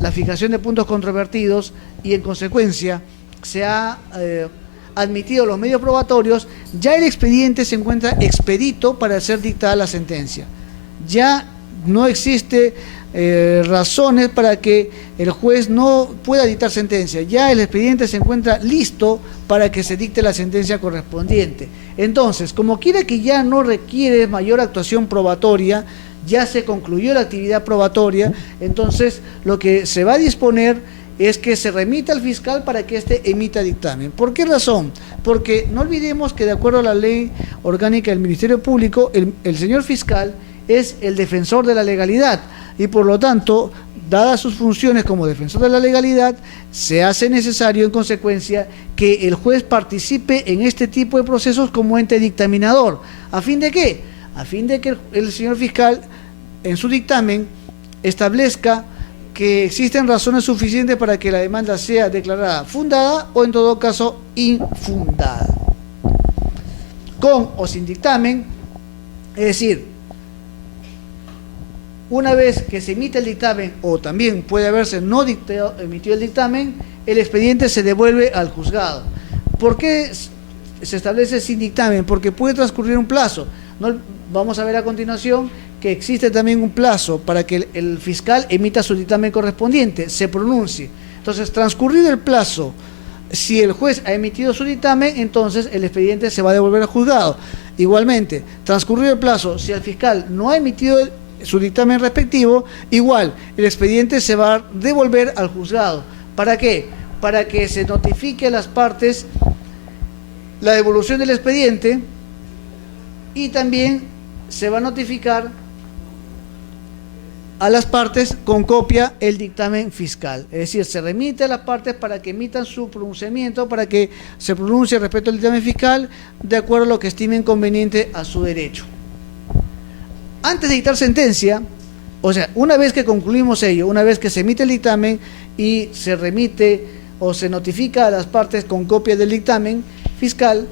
la fijación de puntos controvertidos y en consecuencia se ha admitido los medios probatorios, ya el expediente se encuentra expedito para ser dictada la sentencia. Ya no existe razones para que el juez no pueda dictar sentencia. Ya el expediente se encuentra listo para que se dicte la sentencia correspondiente. Entonces, como quiera que ya no requiere mayor actuación probatoria, ya se concluyó la actividad probatoria, entonces lo que se va a disponer es que se remita al fiscal para que éste emita dictamen. ¿Por qué razón? Porque no olvidemos que de acuerdo a la ley orgánica del Ministerio Público, el señor fiscal es el defensor de la legalidad y por lo tanto, dadas sus funciones como defensor de la legalidad, se hace necesario en consecuencia que el juez participe en este tipo de procesos como ente dictaminador. ¿A fin de qué? A fin de que el señor fiscal en su dictamen establezca que existen razones suficientes para que la demanda sea declarada fundada o en todo caso infundada. Con o sin dictamen, es decir, una vez que se emite el dictamen, o también puede haberse no emitido el dictamen, el expediente se devuelve al juzgado. ¿Por qué se establece sin dictamen? Porque puede transcurrir un plazo. No, vamos a ver a continuación que existe también un plazo para que el fiscal emita su dictamen correspondiente, se pronuncie. Entonces, transcurrido el plazo, si el juez ha emitido su dictamen, entonces el expediente se va a devolver al juzgado. Igualmente, transcurrido el plazo, si el fiscal no ha emitido su dictamen respectivo, igual, el expediente se va a devolver al juzgado. ¿Para qué? Para que se notifique a las partes la devolución del expediente y también se va a notificar a las partes con copia el dictamen fiscal. Es decir, se remite a las partes para que emitan su pronunciamiento, para que se pronuncie respecto al dictamen fiscal de acuerdo a lo que estimen conveniente a su derecho. Antes de dictar sentencia, o sea, una vez que concluimos ello, una vez que se emite el dictamen y se remite o se notifica a las partes con copia del dictamen fiscal,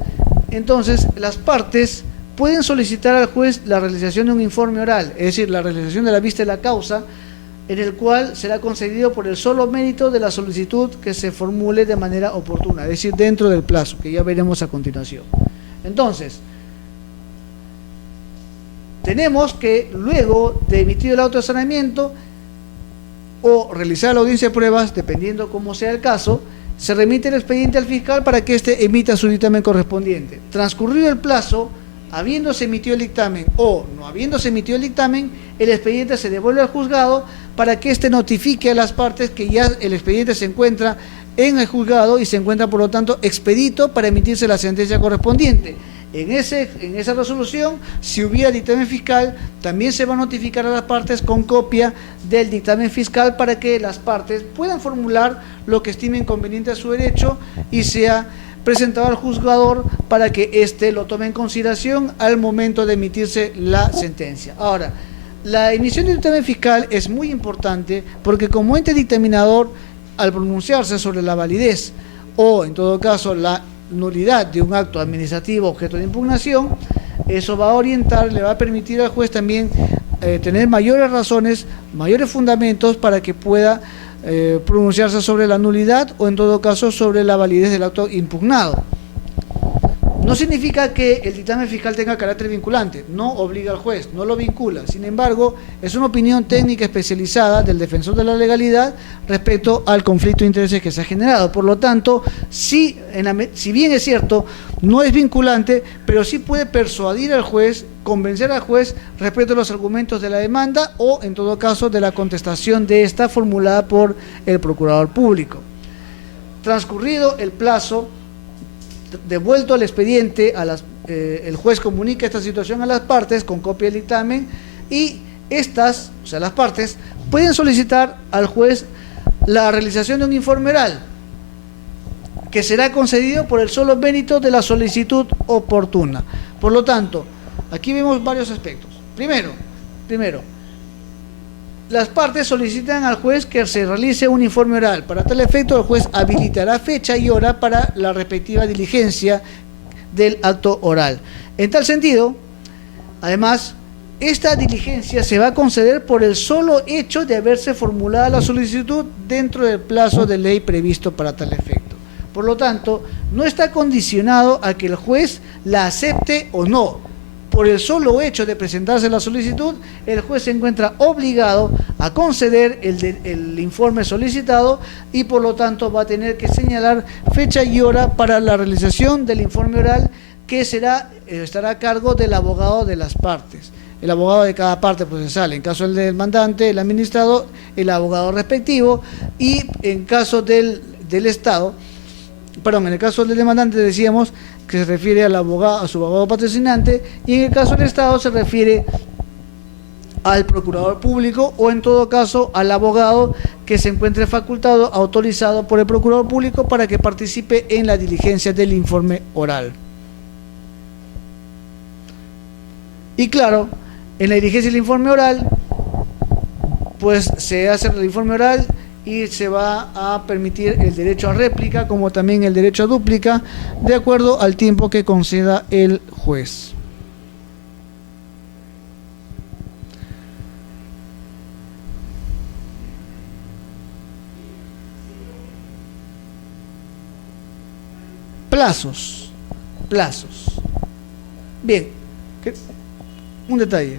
entonces las partes pueden solicitar al juez la realización de un informe oral, es decir, la realización de la vista de la causa, en el cual será concedido por el solo mérito de la solicitud que se formule de manera oportuna, es decir, dentro del plazo, que ya veremos a continuación. Entonces, tenemos que luego de emitir el auto de sanamiento o realizar la audiencia de pruebas, dependiendo cómo sea el caso, se remite el expediente al fiscal para que éste emita su dictamen correspondiente. Transcurrido el plazo, habiéndose emitido el dictamen o no habiéndose emitido el dictamen, el expediente se devuelve al juzgado para que éste notifique a las partes que ya el expediente se encuentra en el juzgado y se encuentra, por lo tanto, expedito para emitirse la sentencia correspondiente. En esa resolución, si hubiera dictamen fiscal, también se va a notificar a las partes con copia del dictamen fiscal para que las partes puedan formular lo que estimen conveniente a su derecho y sea presentado al juzgador para que éste lo tome en consideración al momento de emitirse la sentencia. Ahora, la emisión del dictamen fiscal es muy importante porque como ente dictaminador, al pronunciarse sobre la validez o, en todo caso, la nulidad de un acto administrativo objeto de impugnación, eso va a orientar, le va a permitir al juez también tener mayores razones, mayores fundamentos para que pueda pronunciarse sobre la nulidad o en todo caso sobre la validez del acto impugnado. No significa que el dictamen fiscal tenga carácter vinculante, no obliga al juez, no lo vincula. Sin embargo, es una opinión técnica especializada del defensor de la legalidad respecto al conflicto de intereses que se ha generado. Por lo tanto, si bien es cierto, no es vinculante, pero sí puede persuadir al juez, convencer al juez respecto a los argumentos de la demanda o, en todo caso, de la contestación de esta formulada por el procurador público. Transcurrido el plazo, devuelto el expediente, el juez comunica esta situación a las partes con copia del dictamen y estas, o sea, las partes, pueden solicitar al juez la realización de un informe oral que será concedido por el solo mérito de la solicitud oportuna. Por lo tanto, aquí vemos varios aspectos. Primero, las partes solicitan al juez que se realice un informe oral. Para tal efecto, el juez habilitará fecha y hora para la respectiva diligencia del acto oral. En tal sentido, además, esta diligencia se va a conceder por el solo hecho de haberse formulado la solicitud dentro del plazo de ley previsto para tal efecto. Por lo tanto, no está condicionado a que el juez la acepte o no. Por el solo hecho de presentarse la solicitud, el juez se encuentra obligado a conceder el informe solicitado y por lo tanto va a tener que señalar fecha y hora para la realización del informe oral que estará a cargo del abogado de las partes. El abogado de cada parte procesal, en caso del demandante, el administrado, el abogado respectivo y en caso del Estado, en el caso del demandante decíamos que se refiere al abogado, a su abogado patrocinante, y en el caso del Estado se refiere al procurador público o en todo caso al abogado que se encuentre facultado, autorizado por el procurador público para que participe en la diligencia del informe oral. Y claro, en la diligencia del informe oral, pues se hace el informe oral y se va a permitir el derecho a réplica como también el derecho a dúplica de acuerdo al tiempo que conceda el juez. Plazos. Bien, un detalle.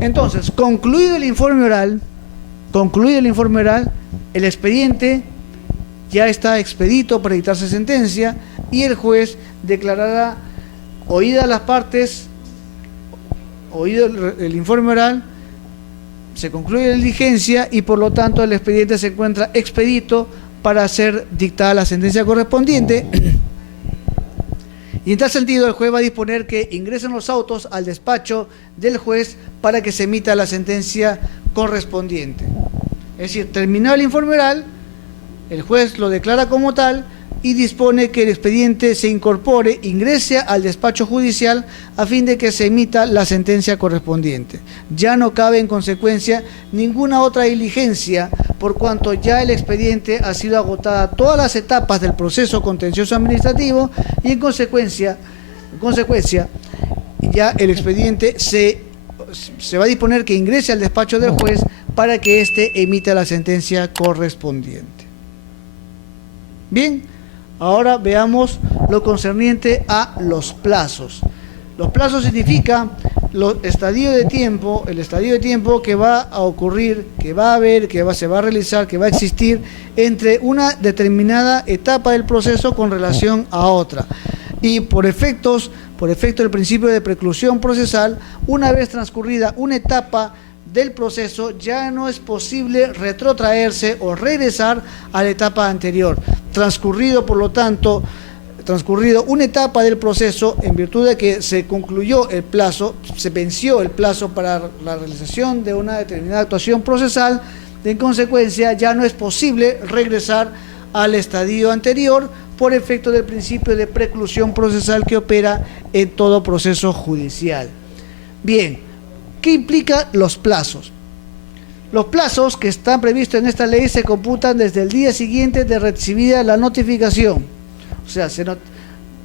Entonces, concluido el informe oral, el expediente ya está expedito para dictarse sentencia y el juez declarará oídas las partes, oído el informe oral, se concluye la diligencia y por lo tanto el expediente se encuentra expedito para ser dictada la sentencia correspondiente. Y en tal sentido el juez va a disponer que ingresen los autos al despacho del juez para que se emita la sentencia correspondiente. Es decir, terminado el informe oral, el juez lo declara como tal y dispone que el expediente se incorpore, ingrese al despacho judicial a fin de que se emita la sentencia correspondiente. Ya no cabe en consecuencia ninguna otra diligencia por cuanto ya el expediente ha sido agotada todas las etapas del proceso contencioso administrativo y en consecuencia ya el expediente se va a disponer que ingrese al despacho del juez para que éste emita la sentencia correspondiente. Bien, ahora veamos lo concerniente a los plazos. Los plazos significa el estadio de tiempo que va a ocurrir, que va a haber, se va a realizar, que va a existir entre una determinada etapa del proceso con relación a otra. Y por efecto del principio de preclusión procesal, una vez transcurrida una etapa del proceso, ya no es posible retrotraerse o regresar a la etapa anterior. Transcurrido una etapa del proceso, en virtud de que se concluyó el plazo, se venció el plazo para la realización de una determinada actuación procesal, en consecuencia ya no es posible regresar al estadio anterior por efecto del principio de preclusión procesal que opera en todo proceso judicial. Bien, ¿qué implica los plazos? Los plazos que están previstos en esta ley se computan desde el día siguiente de recibida la notificación. O sea,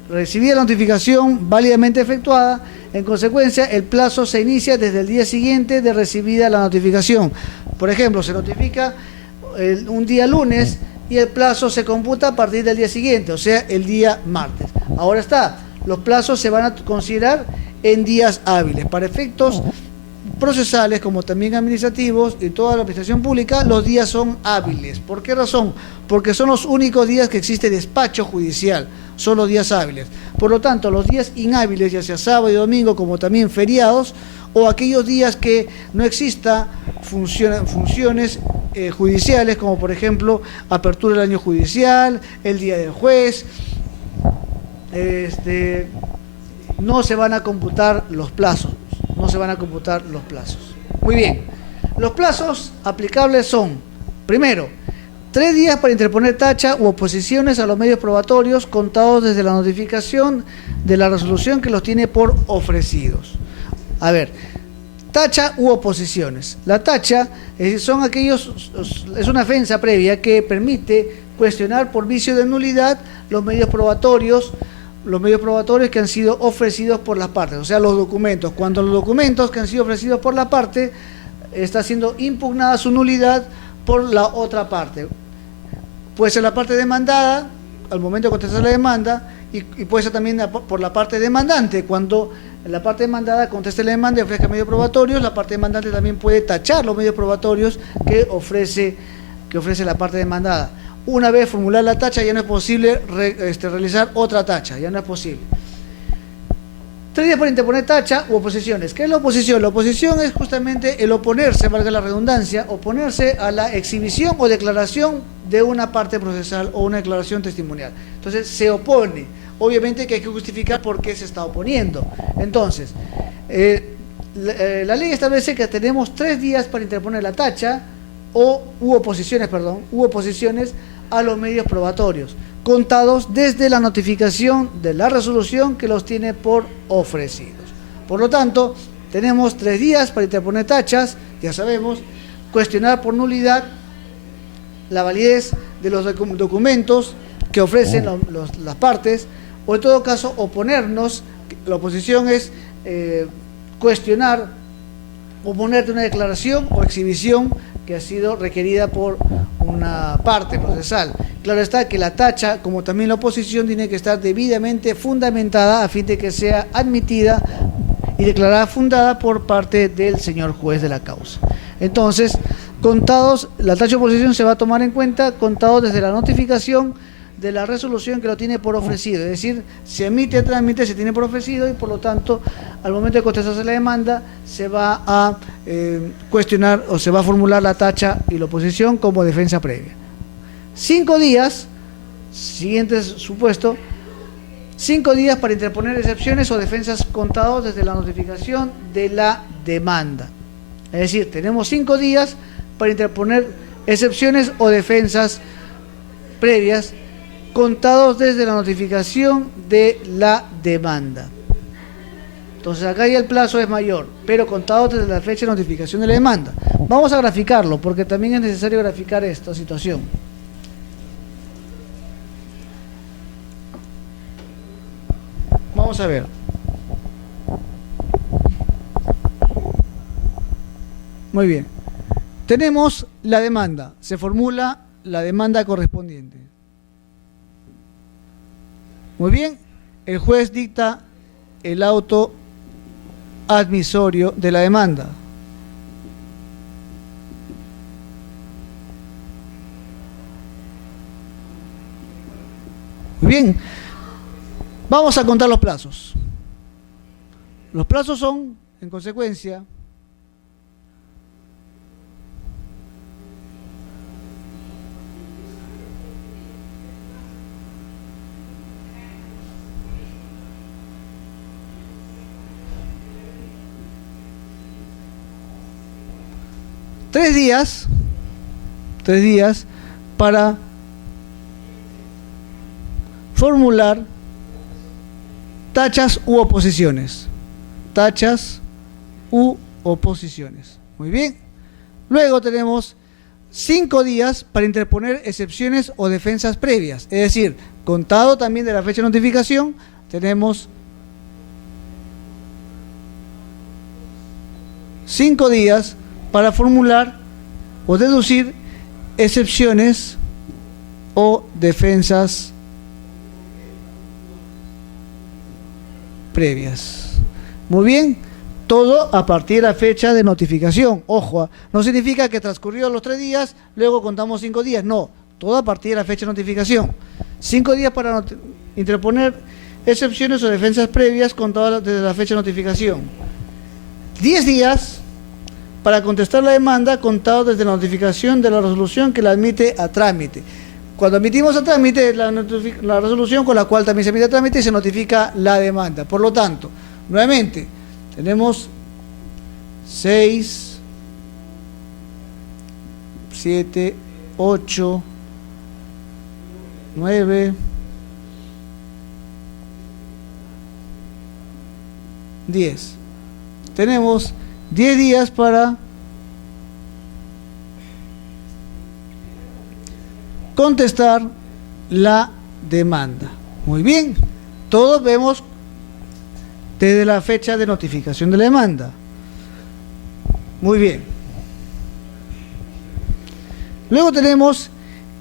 recibida la notificación válidamente efectuada, en consecuencia el plazo se inicia desde el día siguiente de recibida la notificación. Por ejemplo, se notifica un día lunes y el plazo se computa a partir del día siguiente, o sea, el día martes. Ahora está, los plazos se van a considerar en días hábiles. Para efectos procesales como también administrativos y toda la administración pública, los días son hábiles. ¿Por qué razón? Porque son los únicos días que existe despacho judicial, son los días hábiles. Por lo tanto, los días inhábiles, ya sea sábado y domingo, como también feriados, o aquellos días que no exista funciones judiciales, como por ejemplo apertura del año judicial, el día del juez, no se van a computar los plazos. Muy bien, los plazos aplicables son, primero, 3 días para interponer tacha u oposiciones a los medios probatorios contados desde la notificación de la resolución que los tiene por ofrecidos. A ver, tacha u oposiciones. La tacha es una ofensa previa que permite cuestionar por vicio de nulidad los medios probatorios que han sido ofrecidos por las partes, o sea, los documentos. Cuando los documentos que han sido ofrecidos por la parte está siendo impugnada su nulidad por la otra parte. Puede ser la parte demandada al momento de contestar la demanda y puede ser también por la parte demandante. Cuando la parte demandada conteste la demanda y ofrezca medios probatorios, la parte demandante también puede tachar los medios probatorios que ofrece la parte demandada. Una vez formulada la tacha ya no es posible realizar otra tacha, ya no es posible. 3 días para interponer tacha u oposiciones. ¿Qué es la oposición? La oposición es justamente el oponerse, valga la redundancia, oponerse a la exhibición o declaración de una parte procesal o una declaración testimonial. Entonces se opone. Obviamente que hay que justificar por qué se está oponiendo. Entonces, La ley establece que tenemos 3 días para interponer la tacha u oposiciones a los medios probatorios, contados desde la notificación de la resolución que los tiene por ofrecidos. Por lo tanto, tenemos 3 días para interponer tachas, ya sabemos, cuestionar por nulidad la validez de los documentos que ofrecen las partes, o en todo caso oponernos. La oposición es cuestionar, oponerte una declaración o exhibición que ha sido requerida por una parte procesal. Claro está que la tacha, como también la oposición, tiene que estar debidamente fundamentada a fin de que sea admitida y declarada fundada por parte del señor juez de la causa. Entonces, la tacha de oposición se va a tomar en cuenta contados desde la notificación de la resolución que lo tiene por ofrecido, es decir, se emite trámite, se tiene por ofrecido y por lo tanto, al momento de contestarse la demanda, se va a cuestionar o se va a formular la tacha y la oposición como defensa previa. 5 días, siguiente supuesto, 5 días para interponer excepciones o defensas contados desde la notificación de la demanda. Es decir, tenemos 5 días para interponer excepciones o defensas previas contados desde la notificación de la demanda. Entonces acá ya el plazo es mayor, pero contados desde la fecha de notificación de la demanda. Vamos a graficarlo porque también es necesario graficar esta situación. Vamos a ver. Muy bien. Tenemos la demanda. Se formula la demanda correspondiente. Muy bien. El juez dicta el auto admisorio de la demanda. Muy bien. Vamos a contar los plazos. Los plazos son, en consecuencia, tres días para formular tachas u oposiciones. Tachas u oposiciones. Muy bien. Luego tenemos 5 días para interponer excepciones o defensas previas. Es decir, contado también de la fecha de notificación, tenemos 5 días para formular o deducir excepciones o defensas previas. Muy bien, todo a partir de la fecha de notificación. Ojo, no significa que transcurridos los 3 días, luego contamos 5 días. No, todo a partir de la fecha de notificación. 5 días para interponer excepciones o defensas previas contadas desde la fecha de notificación. 10 días para contestar la demanda contados desde la notificación de la resolución que la admite a trámite. Cuando admitimos a trámite la resolución con la cual también se admite a trámite y se notifica la demanda. Por lo tanto, nuevamente, tenemos 6, 7, 8, 9, 10. Tenemos 10 días para contestar la demanda. Muy bien, todos vemos desde la fecha de notificación de la demanda. Muy bien. Luego tenemos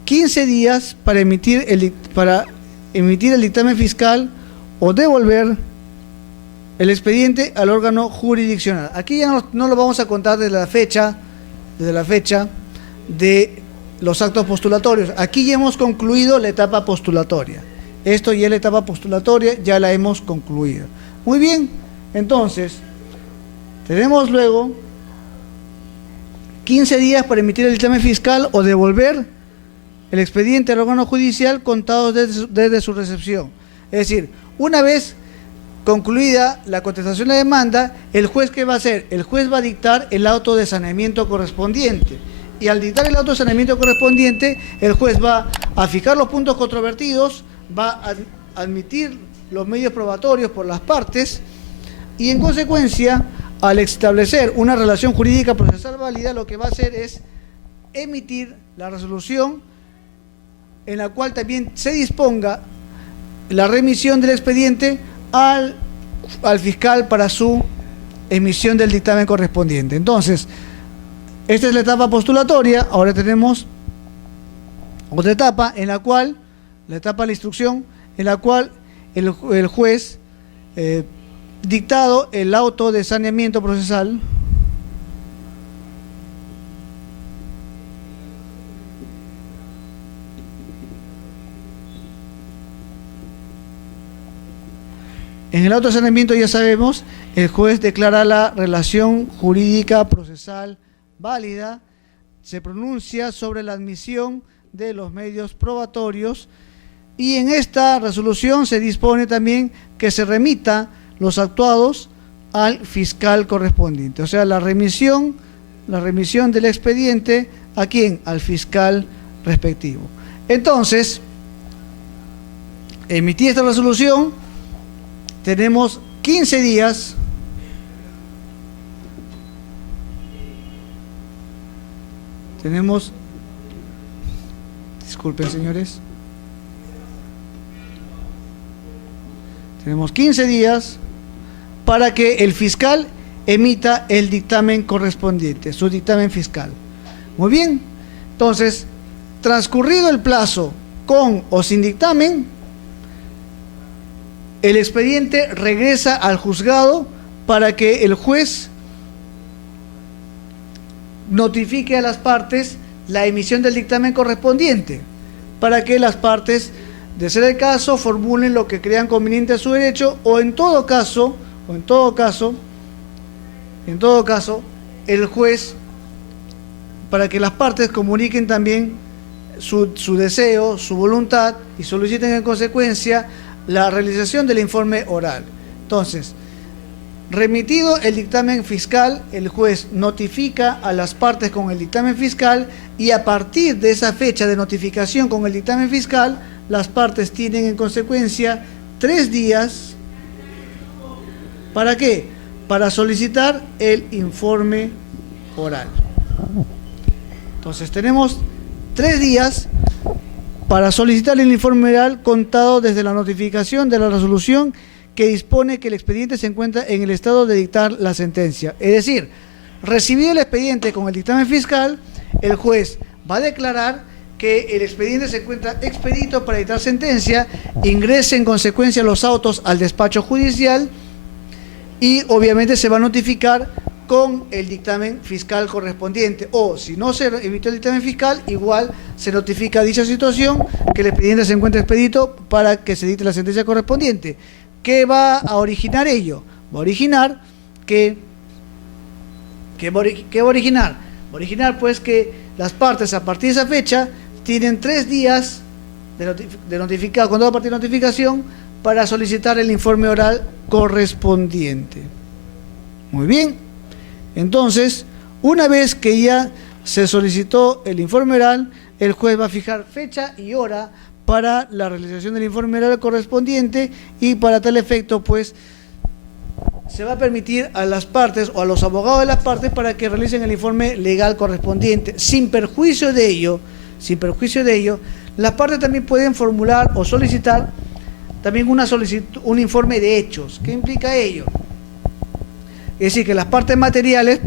15 días para emitir el dictamen fiscal o devolver el expediente al órgano jurisdiccional. Aquí ya no lo vamos a contar desde la fecha de los actos postulatorios. Aquí ya hemos concluido la etapa postulatoria. Esto ya es la etapa postulatoria, ya la hemos concluido. Muy bien, entonces, tenemos luego 15 días para emitir el dictamen fiscal o devolver el expediente al órgano judicial contados desde su recepción. Es decir, una vez concluida la contestación de la demanda, el juez, ¿qué va a hacer? El juez va a dictar el auto de saneamiento correspondiente. Y al dictar el auto de saneamiento correspondiente, el juez va a fijar los puntos controvertidos, va a admitir los medios probatorios por las partes y, en consecuencia, al establecer una relación jurídica procesal válida, lo que va a hacer es emitir la resolución en la cual también se disponga la remisión del expediente al fiscal para su emisión del dictamen correspondiente. Entonces, esta es la etapa postulatoria. Ahora tenemos otra etapa en la cual, la etapa de la instrucción, en la cual el juez, dictado el auto de saneamiento procesal, en el auto de saneamiento, ya sabemos, el juez declara la relación jurídica procesal válida, se pronuncia sobre la admisión de los medios probatorios y en esta resolución se dispone también que se remita los actuados al fiscal correspondiente. O sea, la remisión del expediente, ¿a quién? Al fiscal respectivo. Entonces, emití esta resolución, tenemos 15 días disculpen señores, tenemos 15 días para que el fiscal emita el dictamen correspondiente, su dictamen fiscal. Muy bien, entonces, transcurrido el plazo con o sin dictamen, el expediente regresa al juzgado para que el juez notifique a las partes la emisión del dictamen correspondiente, para que las partes, de ser el caso, formulen lo que crean conveniente a su derecho, o en todo caso, el juez, para que las partes comuniquen también su deseo, su voluntad, y soliciten en consecuencia la realización del informe oral. Entonces, remitido el dictamen fiscal, el juez notifica a las partes con el dictamen fiscal y a partir de esa fecha de notificación con el dictamen fiscal, las partes tienen en consecuencia 3 días. ¿Para qué? Para solicitar el informe oral. Entonces tenemos 3 días para solicitar el informe oral contado desde la notificación de la resolución que dispone que el expediente se encuentra en el estado de dictar la sentencia. Es decir, recibido el expediente con el dictamen fiscal, el juez va a declarar que el expediente se encuentra expedito para dictar sentencia, ingrese en consecuencia los autos al despacho judicial y obviamente se va a notificar con el dictamen fiscal correspondiente, o si no se emitió el dictamen fiscal, igual se notifica dicha situación, que el expediente se encuentra expedito para que se dicte la sentencia correspondiente. ¿Qué va a originar ello? Va a originar pues que las partes a partir de esa fecha tienen 3 días de notificar, cuando va a partir de notificación, para solicitar el informe oral correspondiente. Muy bien. Entonces, una vez que ya se solicitó el informe oral, el juez va a fijar fecha y hora para la realización del informe oral correspondiente y para tal efecto, pues, se va a permitir a las partes o a los abogados de las partes para que realicen el informe legal correspondiente. Sin perjuicio de ello, las partes también pueden formular o solicitar también un informe de hechos. ¿Qué implica ello? Es decir, que las partes materiales,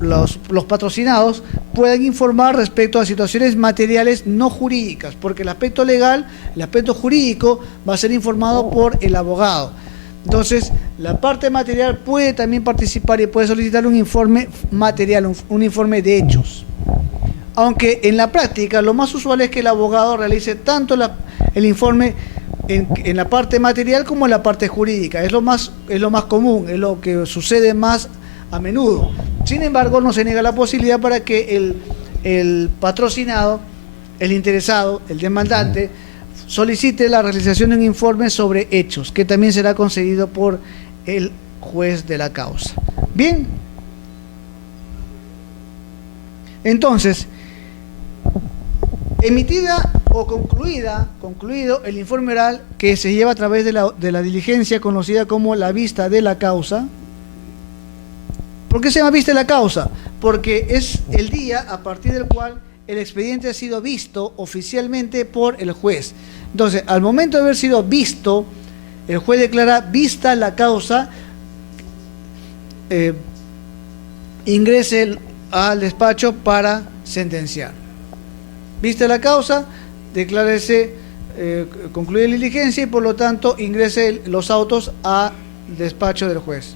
los patrocinados, pueden informar respecto a situaciones materiales no jurídicas, porque el aspecto legal, el aspecto jurídico, va a ser informado por el abogado. Entonces, la parte material puede también participar y puede solicitar un informe material, un informe de hechos. Aunque en la práctica lo más usual es que el abogado realice tanto el informe en la parte material como en la parte jurídica. Es lo más común, es lo que sucede más a menudo. Sin embargo, no se niega la posibilidad para que el patrocinado, el interesado, el demandante, solicite la realización de un informe sobre hechos, que también será concedido por el juez de la causa. Bien. Entonces, emitida o concluido el informe oral que se lleva a través de la diligencia conocida como la vista de la causa. ¿Por qué se llama vista de la causa? Porque es el día a partir del cual el expediente ha sido visto oficialmente por el juez. Entonces, al momento de haber sido visto, el juez declara vista la causa, ingrese al despacho para sentenciar. Vista la causa, declárese concluye la diligencia y por lo tanto ingrese los autos al despacho del juez.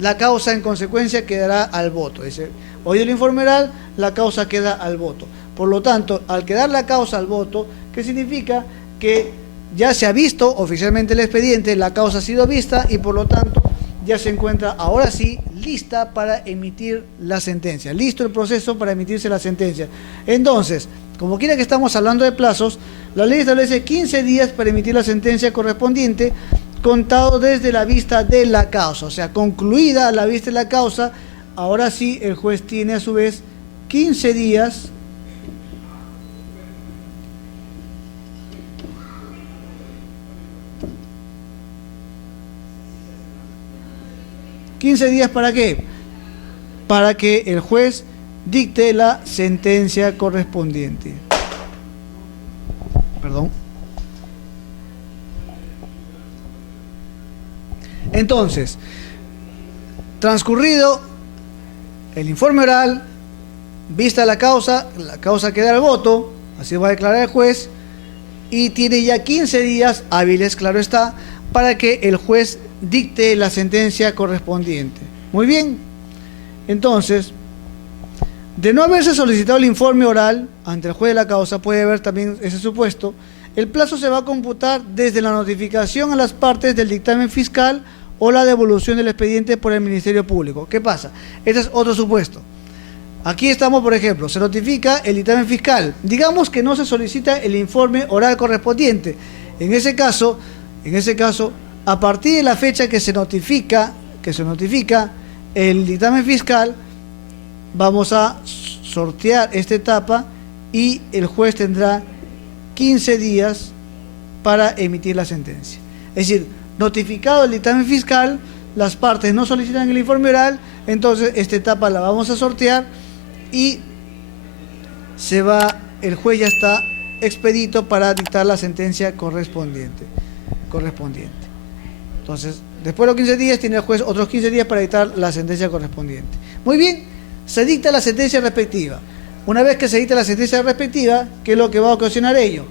La causa en consecuencia quedará al voto. Dice, oído el informe oral, la causa queda al voto. Por lo tanto, al quedar la causa al voto, ¿qué significa? Que ya se ha visto oficialmente el expediente, la causa ha sido vista y por lo tanto ya se encuentra ahora sí lista para emitir la sentencia. Listo el proceso para emitirse la sentencia. Entonces, como quiera que estamos hablando de plazos, la ley establece 15 días para emitir la sentencia correspondiente, contado desde la vista de la causa. O sea, concluida la vista de la causa, ahora sí el juez tiene a su vez 15 días ¿para qué? Para que el juez dicte la sentencia correspondiente. Perdón. Entonces, transcurrido el informe oral, vista la causa queda al voto, así va a declarar el juez, y tiene ya 15 días hábiles, claro está, para que el juez dicte la sentencia correspondiente. Muy bien. Entonces, de no haberse solicitado el informe oral ante el juez de la causa, puede haber también ese supuesto, el plazo se va a computar desde la notificación a las partes del dictamen fiscal o la devolución del expediente por el Ministerio Público. ¿Qué pasa? Este es otro supuesto. Aquí estamos, por ejemplo, se notifica el dictamen fiscal. Digamos que no se solicita el informe oral correspondiente. En ese caso, a partir de la fecha que se notifica el dictamen fiscal, vamos a sortear esta etapa y el juez tendrá 15 días para emitir la sentencia. Es decir, notificado el dictamen fiscal, las partes no solicitan el informe oral, entonces esta etapa la vamos a sortear y el juez ya está expedito para dictar la sentencia correspondiente. Entonces, después de los 15 días, tiene el juez otros 15 días para dictar la sentencia correspondiente. Muy bien, se dicta la sentencia respectiva. Una vez que se dicta la sentencia respectiva, ¿qué es lo que va a ocasionar ello?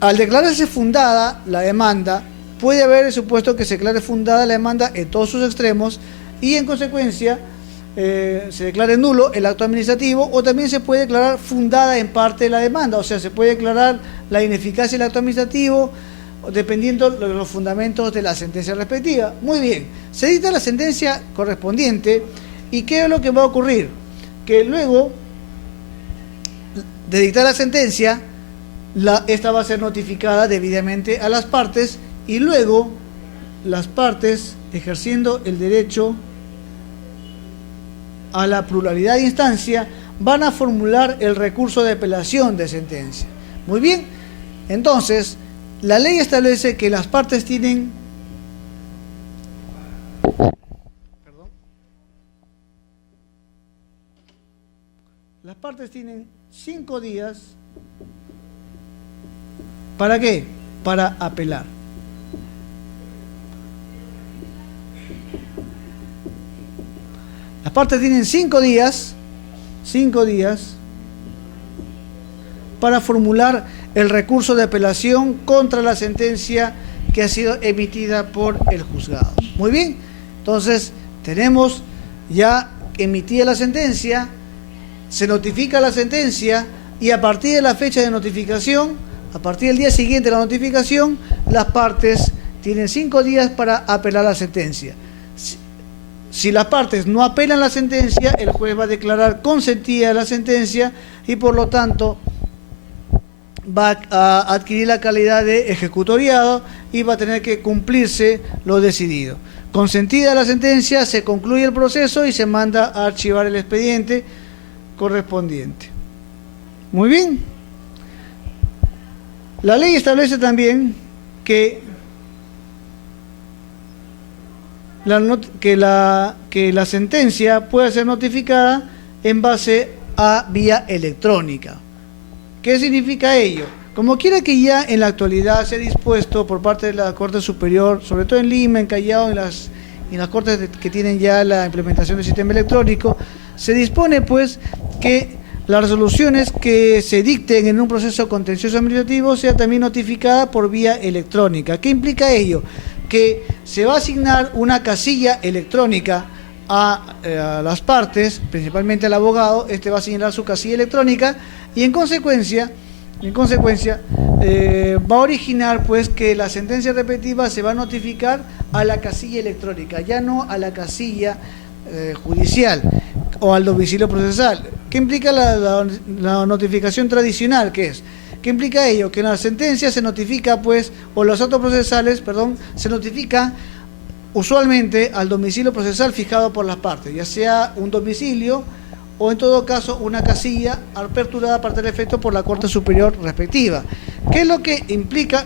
Al declararse fundada la demanda, puede haber el supuesto que se declare fundada la demanda en todos sus extremos y en consecuencia se declare nulo el acto administrativo, o también se puede declarar fundada en parte de la demanda, o sea, se puede declarar la ineficacia del acto administrativo dependiendo de los fundamentos de la sentencia respectiva. Muy bien, se dicta la sentencia correspondiente y ¿qué es lo que va a ocurrir? Que luego de dictar la sentencia, esta va a ser notificada debidamente a las partes y luego las partes, ejerciendo el derecho a la pluralidad de instancia, van a formular el recurso de apelación de sentencia. Muy bien, entonces la ley establece que las partes tienen las partes tienen 5 días. ¿Para qué? Para apelar. Las partes tienen 5 días para formular el recurso de apelación contra la sentencia que ha sido emitida por el juzgado. Muy bien, entonces tenemos ya emitida la sentencia, se notifica la sentencia y a partir de la fecha de notificación, a partir del día siguiente de la notificación, las partes tienen 5 días para apelar la sentencia. Si las partes no apelan la sentencia, el juez va a declarar consentida la sentencia y por lo tanto va a adquirir la calidad de ejecutoriado y va a tener que cumplirse lo decidido. Consentida la sentencia, se concluye el proceso y se manda a archivar el expediente correspondiente. Muy bien. La ley establece también que la sentencia puede ser notificada en base a vía electrónica. ¿Qué significa ello? Como quiera que ya en la actualidad se ha dispuesto por parte de la Corte Superior, sobre todo en Lima, en Callao, en las cortes que tienen ya la implementación del sistema electrónico, se dispone pues que las resoluciones que se dicten en un proceso contencioso administrativo sean también notificadas por vía electrónica. ¿Qué implica ello? Que se va a asignar una casilla electrónica a las partes, principalmente al abogado. Este va a señalar su casilla electrónica y en consecuencia va a originar pues que la sentencia repetitiva se va a notificar a la casilla electrónica, ya no a la casilla judicial o al domicilio procesal. ¿Qué implica la notificación tradicional? ¿Qué implica ello? Que en la sentencia se notifica pues, o los actos procesales, perdón, se notifica usualmente al domicilio procesal fijado por las partes, ya sea un domicilio o en todo caso una casilla aperturada para tal efecto por la Corte Superior respectiva. ¿Qué es lo que implica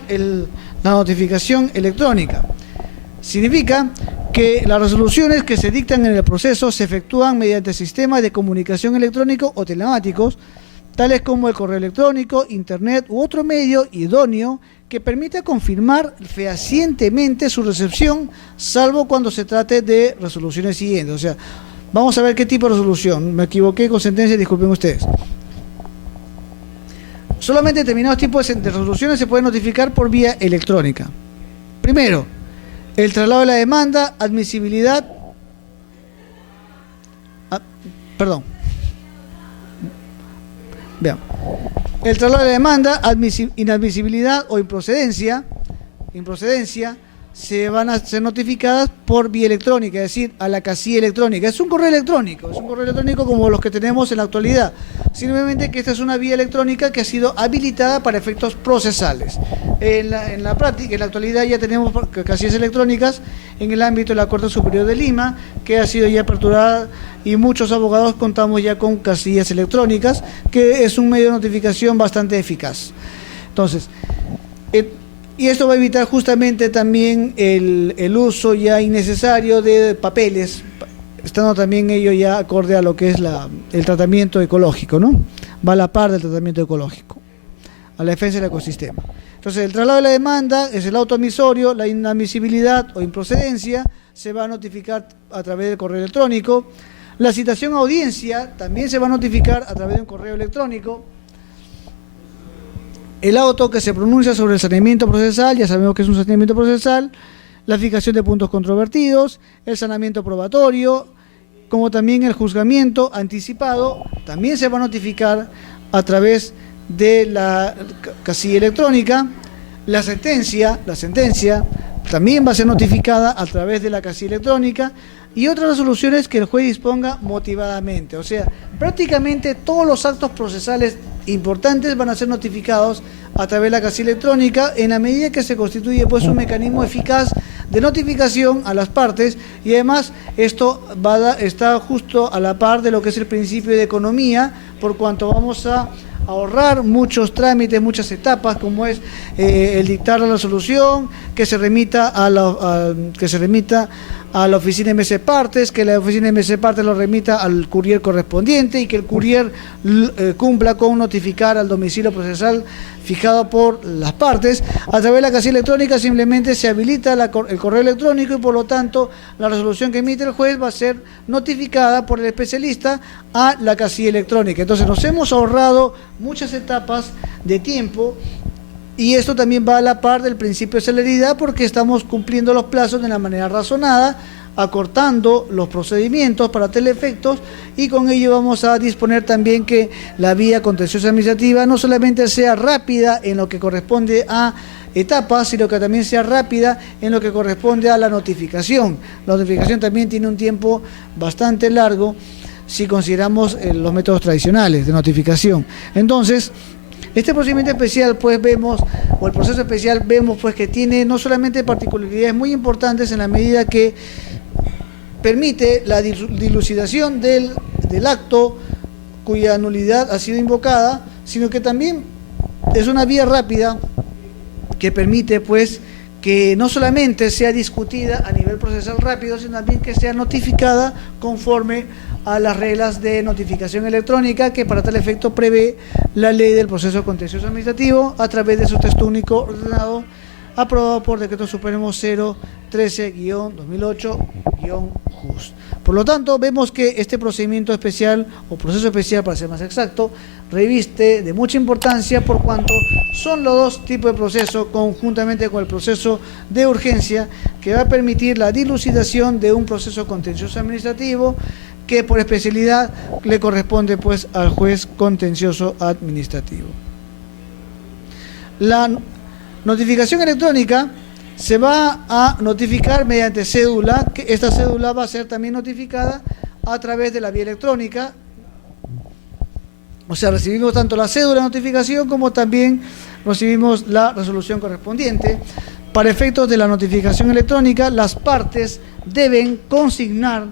la notificación electrónica? Significa que las resoluciones que se dictan en el proceso se efectúan mediante sistemas de comunicación electrónico o telemáticos, tales como el correo electrónico, internet u otro medio idóneo que permita confirmar fehacientemente su recepción, salvo cuando se trate de resoluciones siguientes. O sea, vamos a ver qué tipo de resolución. Me equivoqué con sentencia, disculpen ustedes. Solamente determinados tipos de resoluciones se pueden notificar por vía electrónica. Primero, el traslado de la demanda, admisibilidad. Vean. El traslado de la demanda, inadmisibilidad o improcedencia se van a ser notificadas por vía electrónica, es decir, a la casilla electrónica. Es un correo electrónico como los que tenemos en la actualidad. Simplemente que esta es una vía electrónica que ha sido habilitada para efectos procesales. En la práctica, en la actualidad ya tenemos casillas electrónicas en el ámbito de la Corte Superior de Lima, que ha sido ya aperturada y muchos abogados contamos ya con casillas electrónicas, que es un medio de notificación bastante eficaz. Entonces, y esto va a evitar justamente también el uso ya innecesario de papeles, estando también ello ya acorde a lo que es el tratamiento ecológico, ¿no? Va a la par del tratamiento ecológico, a la defensa del ecosistema. Entonces, el traslado de la demanda es el auto admisorio, la inadmisibilidad o improcedencia se va a notificar a través del correo electrónico. La citación a audiencia también se va a notificar a través de un correo electrónico. El auto que se pronuncia sobre el saneamiento procesal, ya sabemos que es un saneamiento procesal, la fijación de puntos controvertidos, el sanamiento probatorio, como también el juzgamiento anticipado, también se va a notificar a través de la casilla electrónica. La sentencia también va a ser notificada a través de la casilla electrónica y otras resoluciones que el juez disponga motivadamente. O sea, prácticamente todos los actos procesales importantes van a ser notificados a través de la casilla electrónica en la medida que se constituye pues un mecanismo eficaz de notificación a las partes y además esto está justo a la par de lo que es el principio de economía, por cuanto vamos a ahorrar muchos trámites, muchas etapas, como es el dictar la resolución, que se remita a la oficina MC Partes, que la oficina MC Partes lo remita al courier correspondiente y que el courier cumpla con notificar al domicilio procesal fijado por las partes. A través de la casilla electrónica simplemente se habilita el correo electrónico y por lo tanto la resolución que emite el juez va a ser notificada por el especialista a la casilla electrónica. Entonces nos hemos ahorrado muchas etapas de tiempo. Y esto también va a la par del principio de celeridad porque estamos cumpliendo los plazos de una manera razonada, acortando los procedimientos para efectos y con ello vamos a disponer también que la vía contenciosa administrativa no solamente sea rápida en lo que corresponde a etapas, sino que también sea rápida en lo que corresponde a la notificación. La notificación también tiene un tiempo bastante largo si consideramos los métodos tradicionales de notificación. Entonces, Este procedimiento especial, pues vemos, o el proceso especial, vemos pues que tiene no solamente particularidades muy importantes en la medida que permite la dilucidación del acto cuya nulidad ha sido invocada, sino que también es una vía rápida que permite pues que no solamente sea discutida a nivel procesal rápido, sino también que sea notificada conforme a las reglas de notificación electrónica que para tal efecto prevé la ley del proceso contencioso administrativo a través de su texto único ordenado aprobado por Decreto Supremo 013-2008-JUS. Por lo tanto, vemos que este procedimiento especial, o proceso especial para ser más exacto, reviste de mucha importancia por cuanto son los dos tipos de proceso, conjuntamente con el proceso de urgencia, que va a permitir la dilucidación de un proceso contencioso administrativo que por especialidad le corresponde pues al juez contencioso administrativo. La notificación electrónica se va a notificar mediante cédula, que esta cédula va a ser también notificada a través de la vía electrónica. O sea, recibimos tanto la cédula de notificación como también recibimos la resolución correspondiente. Para efectos de la notificación electrónica, las partes deben consignar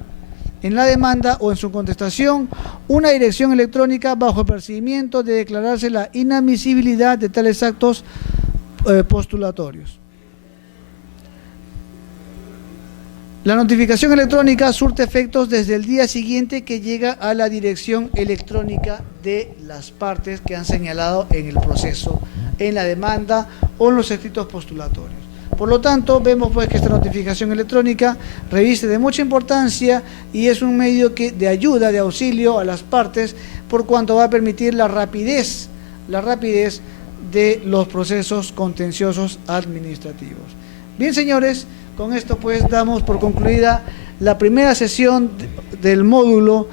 en la demanda o en su contestación una dirección electrónica bajo el procedimiento de declararse la inadmisibilidad de tales actos postulatorios. La notificación electrónica surte efectos desde el día siguiente que llega a la dirección electrónica de las partes que han señalado en el proceso, en la demanda o en los escritos postulatorios. Por lo tanto, vemos pues que esta notificación electrónica reviste de mucha importancia y es un medio de ayuda, de auxilio a las partes, por cuanto va a permitir la rapidez de los procesos contenciosos administrativos. Bien, señores, con esto pues damos por concluida la primera sesión del módulo,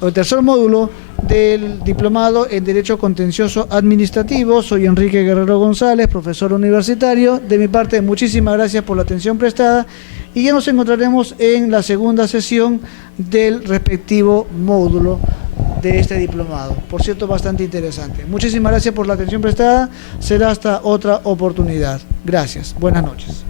o el tercer módulo del diplomado en Derecho Contencioso Administrativo. Soy Enrique Guerrero González, profesor universitario. De mi parte, muchísimas gracias por la atención prestada y ya nos encontraremos en la segunda sesión del respectivo módulo de este diplomado. Por cierto, bastante interesante. Muchísimas gracias por la atención prestada. Será hasta otra oportunidad. Gracias. Buenas noches.